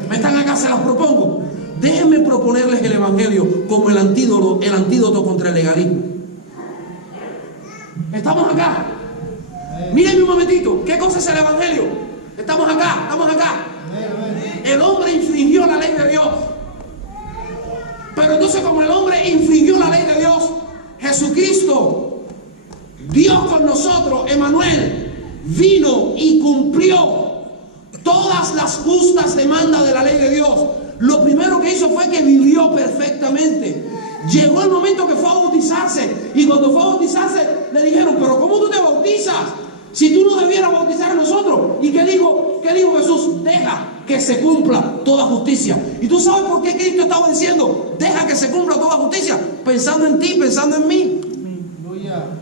Me están acá, se las propongo. Déjenme proponerles el Evangelio como el antídoto contra el legalismo. Estamos acá. Mírenme un momentito. ¿Qué cosa es el Evangelio? Estamos acá. El hombre infringió la ley de Dios. Pero entonces, como el hombre infringió la ley de Dios, Jesucristo, Dios con nosotros, Emmanuel, vino y cumplió todas las justas demandas de la ley de Dios. Lo primero que hizo fue que vivió perfectamente. Llegó el momento que fue a bautizarse, y cuando fue a bautizarse le dijeron, pero ¿cómo tú te bautizas? Si tú no debieras bautizar a nosotros. ¿Y qué dijo Jesús? Deja que se cumpla toda justicia. ¿Y tú sabes por qué Cristo estaba diciendo deja que se cumpla toda justicia? Pensando en ti, pensando en mí.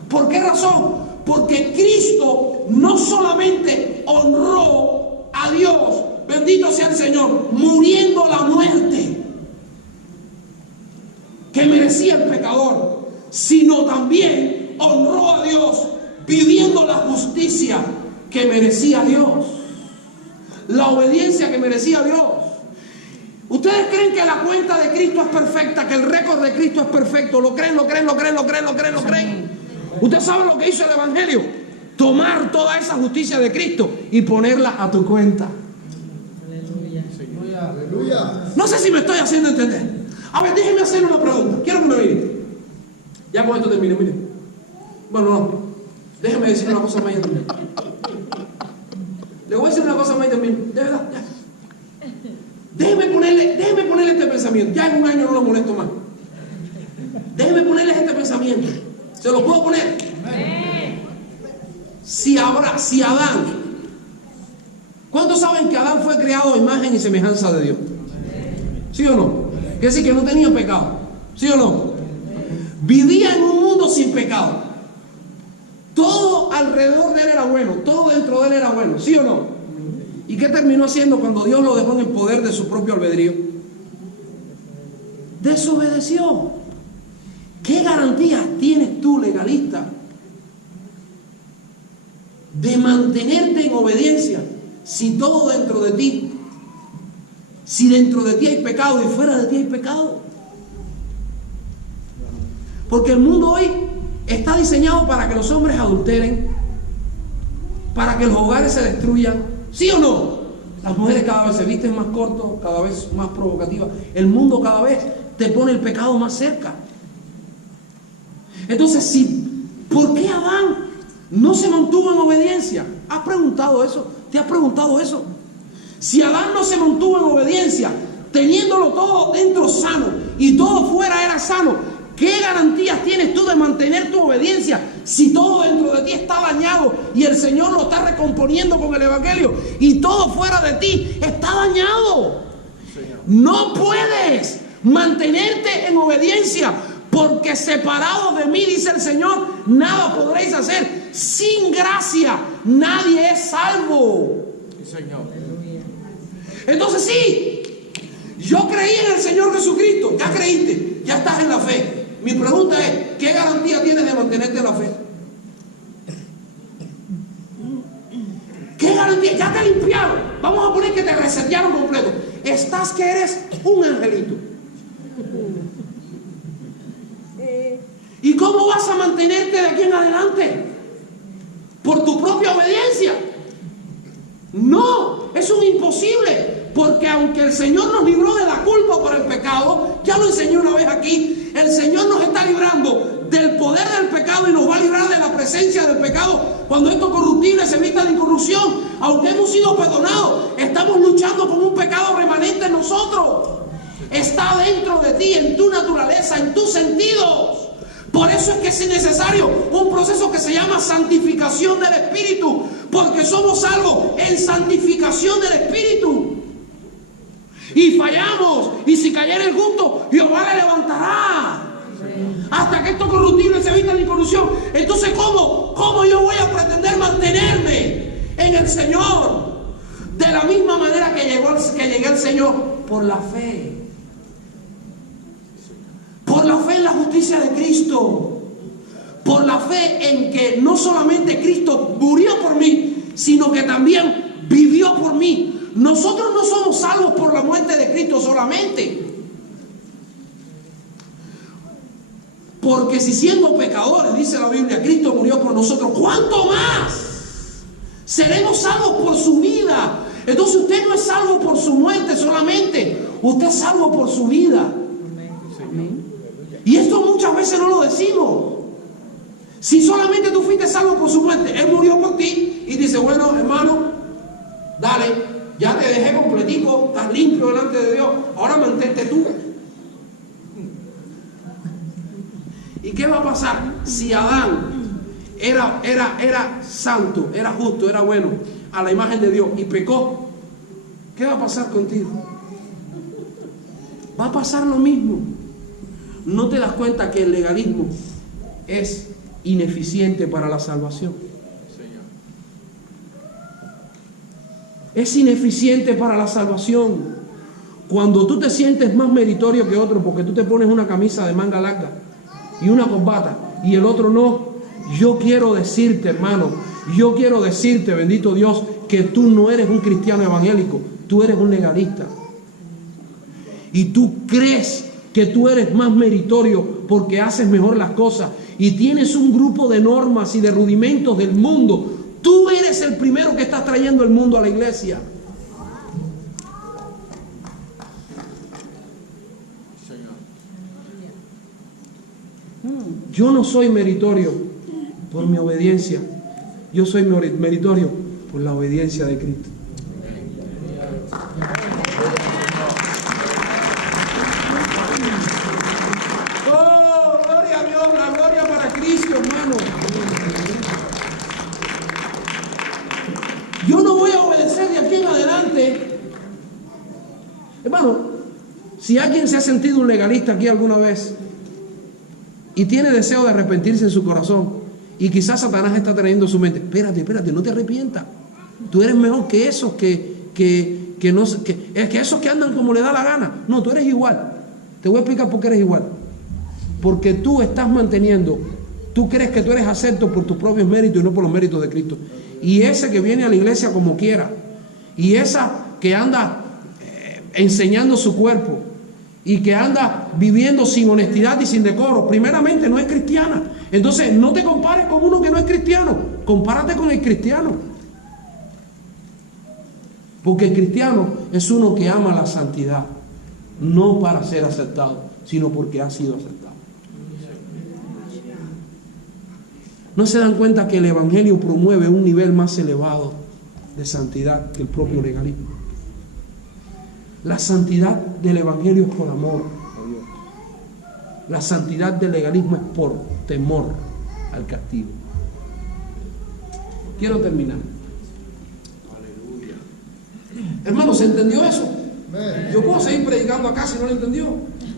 ¿Por qué razón? Porque Cristo no solamente honró a Dios, bendito sea el Señor, muriendo la muerte que merecía el pecador, sino también honró a Dios viviendo la justicia que merecía Dios, la obediencia que merecía Dios. ¿Ustedes creen que la cuenta de Cristo es perfecta, que el récord de Cristo es perfecto? ¿Lo creen? ¿Usted sabe lo que hizo el Evangelio? Tomar toda esa justicia de Cristo y ponerla a tu cuenta. Aleluya. No sé si me estoy haciendo entender. A ver, déjenme hacerle una pregunta. Quiero que me miren. Ya con esto termino, miren. Bueno, no. Déjenme decir una cosa más y termino. Le voy a decir una cosa más y termino. De verdad, ya. Déjenme ponerle este pensamiento. Ya en un año no lo molesto más. Déjenme ponerles este pensamiento. ¿Se lo puedo poner? Si Adán, ¿cuántos saben que Adán fue creado a imagen y semejanza de Dios? ¿Sí o no? Quiere decir que no tenía pecado. ¿Sí o no? Vivía en un mundo sin pecado. Todo alrededor de él era bueno. Todo dentro de él era bueno. ¿Sí o no? ¿Y qué terminó haciendo cuando Dios lo dejó en el poder de su propio albedrío? Desobedeció. ¿Qué garantías tienes tú, legalista, de mantenerte en obediencia si todo dentro de ti, si dentro de ti hay pecado y fuera de ti hay pecado? Porque el mundo hoy está diseñado para que los hombres adulteren, para que los hogares se destruyan. ¿Sí o no? Las mujeres cada vez se visten más cortos, cada vez más provocativas. El mundo cada vez te pone el pecado más cerca. Entonces, ¿por qué Adán no se mantuvo en obediencia? ¿Has preguntado eso? ¿Te has preguntado eso? Si Adán no se mantuvo en obediencia, teniéndolo todo dentro sano y todo fuera era sano, ¿qué garantías tienes tú de mantener tu obediencia si todo dentro de ti está dañado y el Señor lo está recomponiendo con el Evangelio y todo fuera de ti está dañado? No puedes mantenerte en obediencia, porque separados de mí, dice el Señor, nada podréis hacer. Sin gracia nadie es salvo. Entonces sí, yo creí en el Señor Jesucristo. Ya creíste, ya estás en la fe. Mi pregunta es, ¿qué garantía tienes de mantenerte en la fe? ¿Qué garantía? Ya te limpiaron. Vamos a poner que te resetearon completo. Estás que eres un angelito. ¿Y cómo vas a mantenerte de aquí en adelante? ¿Por tu propia obediencia? No, eso es imposible. Porque aunque el Señor nos libró de la culpa por el pecado, ya lo enseñó una vez aquí, el Señor nos está librando del poder del pecado y nos va a librar de la presencia del pecado cuando esto corruptible se vista de incorrupción. Aunque hemos sido perdonados, estamos luchando con un pecado remanente en nosotros. Está dentro de ti, en tu naturaleza, en tus sentidos. Por eso es que es necesario un proceso que se llama santificación del Espíritu, porque somos salvos en santificación del Espíritu. Y fallamos, y si cayera el justo, Jehová le levantará. Hasta que esto corruptible se vista de incorrupción. Entonces, ¿cómo yo voy a pretender mantenerme en el Señor? De la misma manera que llegué al Señor, por la fe. Por la fe en la justicia de Cristo. Por la fe en que no solamente Cristo murió por mí, sino que también vivió por mí. Nosotros no somos salvos por la muerte de Cristo solamente. Porque si siendo pecadores, dice la Biblia, Cristo murió por nosotros, ¿cuánto más seremos salvos por su vida? Entonces usted no es salvo por su muerte solamente, usted es salvo por su vida. Y esto muchas veces no lo decimos. Si solamente tú fuiste salvo por su muerte, Él murió por ti y dice, bueno, hermano, dale, ya te dejé completico, estás limpio delante de Dios, ahora mantente tú. ¿Y qué va a pasar si Adán era santo, era justo, era bueno, a la imagen de Dios y pecó? ¿Qué va a pasar contigo? Va a pasar lo mismo. ¿No te das cuenta que el legalismo es ineficiente para la salvación. Es ineficiente para la salvación. Cuando tú te sientes más meritorio que otro porque tú te pones una camisa de manga larga y una corbata y el otro no, yo quiero decirte, hermano, yo quiero decirte, bendito Dios, que tú no eres un cristiano evangélico, tú eres un legalista. Y tú crees que tú eres más meritorio porque haces mejor las cosas y tienes un grupo de normas y de rudimentos del mundo. Tú eres el primero que estás trayendo el mundo a la iglesia. Yo no soy meritorio por mi obediencia. Yo soy meritorio por la obediencia de Cristo. Oh, gloria a Dios, la gloria para Cristo, hermano. Yo no voy a obedecer de aquí en adelante. Hermano, si alguien se ha sentido un legalista aquí alguna vez y tiene deseo de arrepentirse en su corazón, y quizás Satanás está trayendo su mente, espérate, no te arrepientas. Tú eres mejor que esos que esos que andan como le da la gana. No, tú eres igual. Te voy a explicar por qué eres igual. Porque tú estás manteniendo, tú crees que tú eres acepto por tus propios méritos y no por los méritos de Cristo. Y ese que viene a la iglesia como quiera, y esa que anda enseñando su cuerpo, y que anda viviendo sin honestidad y sin decoro, primeramente no es cristiana. Entonces no te compares con uno que no es cristiano, compárate con el cristiano. Porque el cristiano es uno que ama la santidad, no para ser aceptado, sino porque ha sido aceptado. ¿No se dan cuenta que el evangelio promueve un nivel más elevado de santidad que el propio legalismo? La santidad del evangelio es por amor a Dios. La santidad del legalismo es por temor al castigo. Quiero terminar. Aleluya. Hermano, ¿se entendió eso? Yo puedo seguir predicando acá si no lo entendió.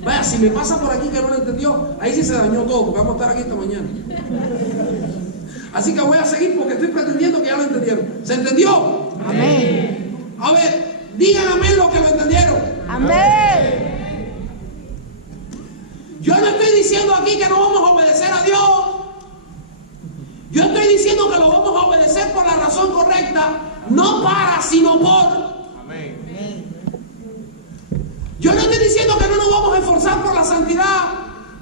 Vaya, si me pasa por aquí que no lo entendió, ahí sí se dañó todo, porque vamos a estar aquí esta mañana. Así que voy a seguir porque estoy pretendiendo que ya lo entendieron. ¿Se entendió? Amén. A ver, digan amén los que lo entendieron. Amén. Yo no estoy diciendo aquí que no vamos a obedecer a Dios. Yo estoy diciendo que lo vamos a obedecer por la razón correcta, no para, sino por. Amén. Yo no estoy diciendo que no nos vamos a esforzar por la santidad.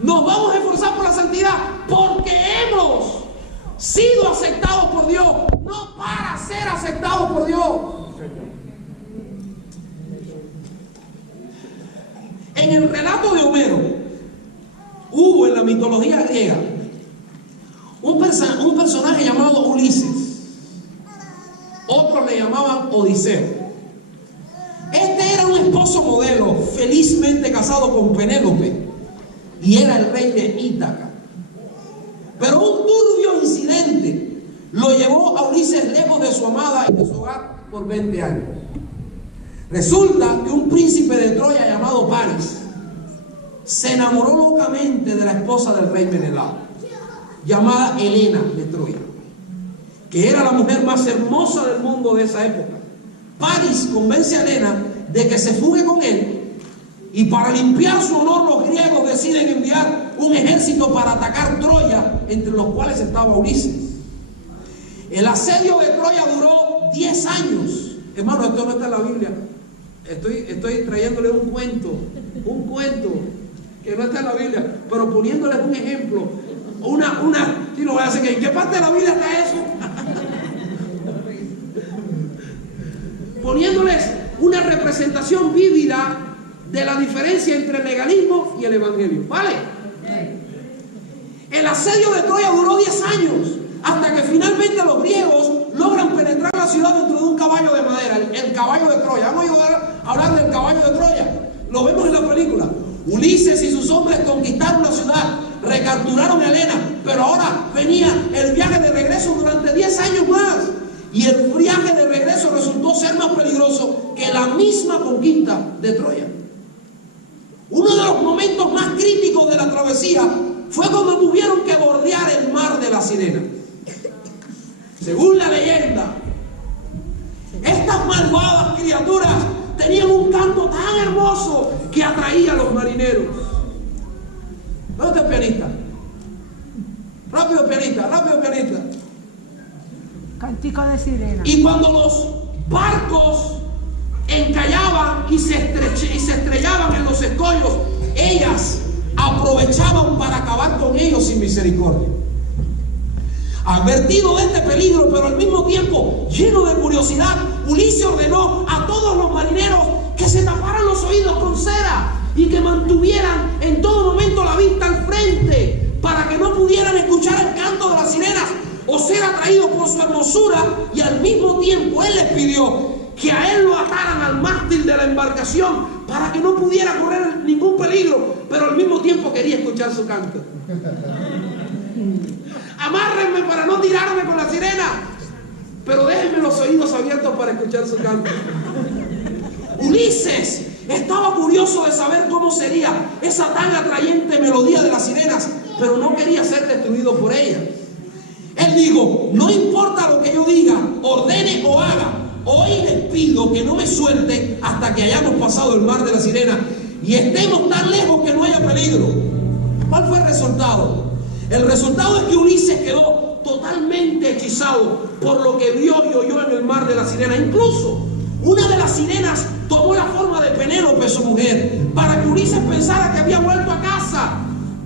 Nos vamos a esforzar por la santidad porque hemos sido aceptados por Dios, no para ser aceptados por Dios. En el relato de Homero hubo en la mitología griega un personaje llamado Ulises. Otros le llamaban Odiseo. Este era un esposo modelo, felizmente casado con Penélope, y era el rey de Ítaca. Pero un turbio incidente lo llevó a Ulises lejos de su amada y de su hogar por 20 años. Resulta que un príncipe de Troya llamado Paris se enamoró locamente de la esposa del rey Menelao, llamada Helena de Troya, que era la mujer más hermosa del mundo de esa época. Paris convence a Helena de que se fugue con él, y para limpiar su honor los griegos deciden enviar un ejército para atacar Troya, entre los cuales estaba Ulises. El asedio de Troya duró 10 años. Hermano, esto no está en la Biblia. Estoy trayéndole un cuento que no está en la Biblia, pero poniéndoles un ejemplo, si no voy a hacer, ¿en qué parte de la Biblia está eso? Poniéndoles una representación vívida de la diferencia entre el legalismo y el evangelio, ¿vale? El asedio de Troya duró 10 años, hasta que finalmente los griegos logran penetrar la ciudad dentro de un caballo de madera, el caballo de Troya. Vamos a hablar del caballo de Troya. Lo vemos en la película. Ulises y sus hombres conquistaron la ciudad, recapturaron a Helena, pero ahora venía el viaje de regreso durante 10 años más. Y el viaje de regreso resultó ser más peligroso que la misma conquista de Troya. Uno de los momentos más críticos de la travesía fue cuando tuvieron que bordear el mar de la sirena. Según la leyenda, estas malvadas criaturas tenían un canto tan hermoso que atraía a los marineros. ¿Dónde está el pianista? Rápido pianista, rápido pianista. Cantico de sirena. Y cuando los barcos encallaban y se estrellaban en los escollos, ellas aprovechaban para acabar con ellos sin misericordia. Advertido de este peligro, pero al mismo tiempo lleno de curiosidad, Ulises ordenó a todos los marineros que se taparan los oídos con cera y que mantuvieran en todo momento la vista al frente para que no pudieran escuchar el canto de las sirenas o ser atraídos por su hermosura. Y al mismo tiempo él les pidió que a él lo ataran al mástil de la embarcación para que no pudiera correr ningún peligro, pero al mismo tiempo quería escuchar su canto. Amárrenme para no tirarme con la sirena, pero déjenme los oídos abiertos para escuchar su canto. Ulises estaba curioso de saber cómo sería esa tan atrayente melodía de las sirenas, pero no quería ser destruido por ellas. Él dijo: no importa lo que yo diga, ordene o haga, hoy les pido que no me suelten hasta que hayamos pasado el mar de la sirena y estemos tan lejos que no haya peligro. ¿Cuál fue el resultado? El resultado es que Ulises quedó totalmente hechizado por lo que vio y oyó en el mar de la sirena. Incluso una de las sirenas tomó la forma de Penélope, su mujer, para que Ulises pensara que había vuelto a casa.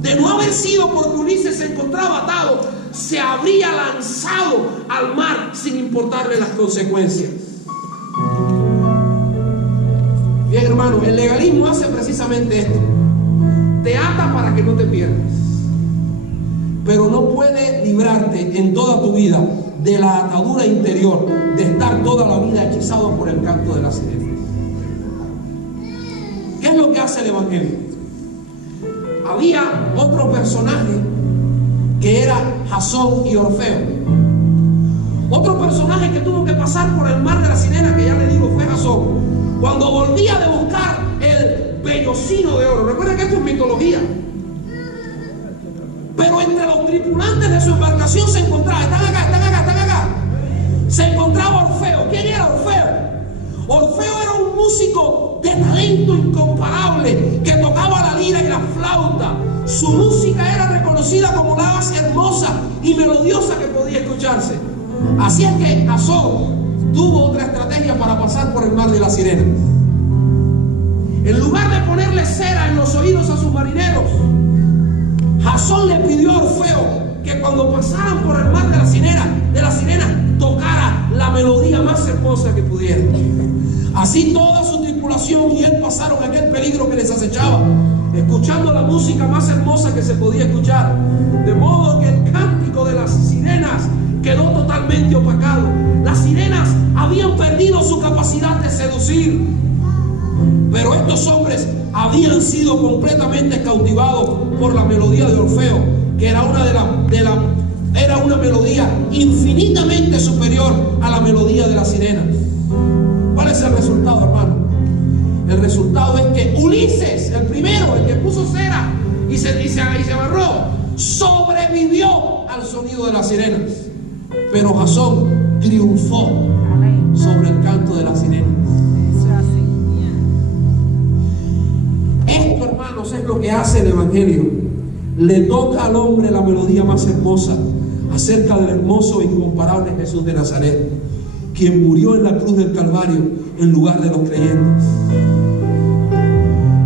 De no haber sido porque Ulises se encontraba atado, se habría lanzado al mar sin importarle las consecuencias. Bien, hermano, el legalismo hace precisamente esto: te ata para que no te pierdas, pero no puede librarte en toda tu vida de la atadura interior de estar toda la vida hechizado por el canto de la sirena. ¿Qué es lo que hace el evangelio? Había otro personaje que era Jasón y Orfeo. Otro personaje que tuvo que pasar por el mar de la sirena, que ya le digo fue Jasón, cuando volvía de buscar el vellocino de oro. Recuerden que esto es mitología. Pero entre los tripulantes de su embarcación se encontraba, están acá, se encontraba Orfeo. ¿Quién era Orfeo? Orfeo era un músico de talento incomparable que tocaba la lira y la flauta. Su música era reconocida como la más hermosa y melodiosa que podía escucharse. Así es que Jasón tuvo otra estrategia para pasar por el mar de la sirena. En lugar de ponerle cera en los oídos a sus marineros, Jasón le pidió a Orfeo que cuando pasaran por el mar de la sirena tocara la melodía más hermosa que pudiera. Así toda su tripulación y él pasaron aquel peligro que les acechaba, escuchando la música más hermosa que se podía escuchar, de modo que el cántico de las sirenas quedó totalmente opacado. Las sirenas habían perdido su capacidad de seducir, pero estos hombres habían sido completamente cautivados por la melodía de Orfeo, que era una melodía infinitamente superior a la melodía de las sirenas. ¿Cuál es el resultado, hermano? El resultado es que Ulises, el primero, el que puso cera y se agarró, sobrevivió al sonido de las sirenas, pero Jasón triunfó sobre el canto de las sirenas. Esto, hermanos, es lo que hace el evangelio. Le toca al hombre la melodía más hermosa acerca del hermoso e incomparable Jesús de Nazaret, quien murió en la cruz del Calvario en lugar de los creyentes.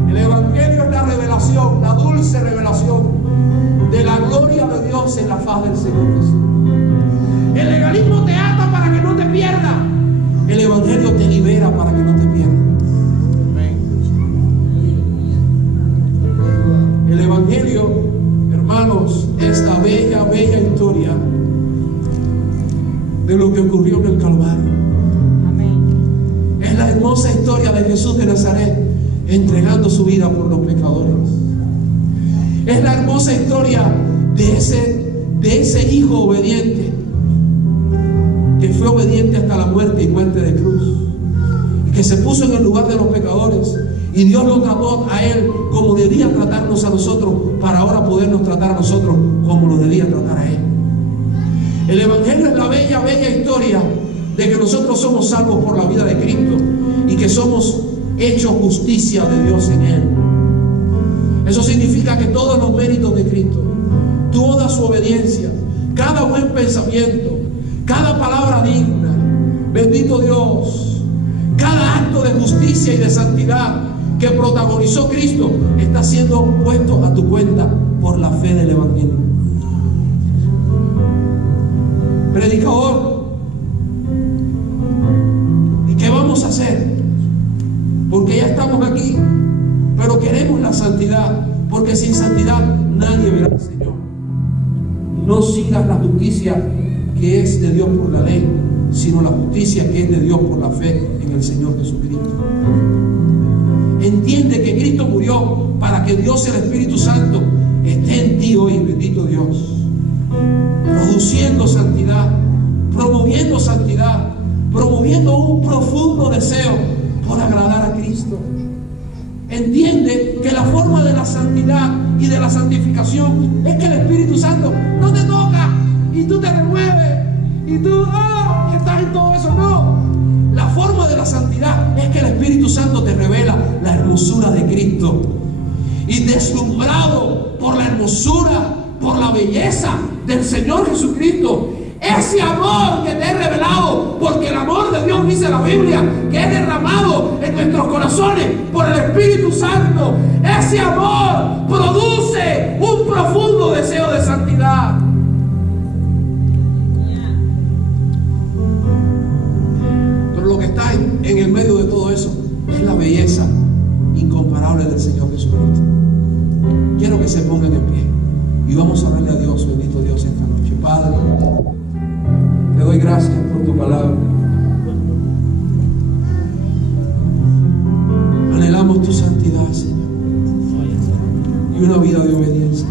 El evangelio es la revelación, la dulce revelación de la gloria de Dios en la faz del Señor Jesús. El legalismo te ata para que no te pierdas. El evangelio te libera para que no te pierdas. El evangelio, hermanos, es la bella, bella historia de lo que ocurrió en el Calvario. Amén. Es la hermosa historia de Jesús de Nazaret entregando su vida por los pecadores. Es la hermosa historia de ese hijo obediente que fue obediente hasta la muerte y muerte de cruz, que se puso en el lugar de los pecadores Y Dios lo trató a él como debía tratarnos a nosotros, para ahora podernos tratar a nosotros como lo debía tratar a él. El Evangelio es la bella, bella historia de que nosotros somos salvos por la vida de Cristo y que somos hechos justicia de Dios en él. Eso significa que todos los méritos de Cristo, toda su obediencia, cada buen pensamiento, cada palabra digna, bendito Dios, cada acto de justicia y de santidad que protagonizó Cristo está siendo puesto a tu cuenta por la fe del Evangelio. Predicador, ¿y qué vamos a hacer? Porque ya estamos aquí, pero queremos la santidad, porque sin santidad nadie verá al Señor. No sigas la justicia que es de Dios por la ley, sino la justicia que es de Dios por la fe en el Señor Jesucristo. Entiende que Cristo murió para que Dios, el Espíritu Santo, esté en ti hoy, bendito Dios, produciendo santidad, promoviendo un profundo deseo por agradar a Cristo. Entiende que la forma de la santidad y de la santificación es que el Espíritu Santo no te toca y tú te remueves y tú estás en todo eso. No, la forma de la santidad es que el Espíritu Santo te revela la hermosura de Cristo, y deslumbrado por la hermosura, por la belleza del Señor Jesucristo, ese amor que te he revelado, porque el amor de Dios, dice la Biblia, que es derramado en nuestros corazones por el Espíritu Santo, ese amor produce un profundo deseo de santidad. Pero lo que está en el medio de todo eso es la belleza incomparable del Señor Jesucristo. Quiero que se pongan en pie y vamos a darle a Dios, bendito Dios, esta noche. Padre, te doy gracias por tu palabra. Anhelamos tu santidad, Señor, y una vida de obediencia.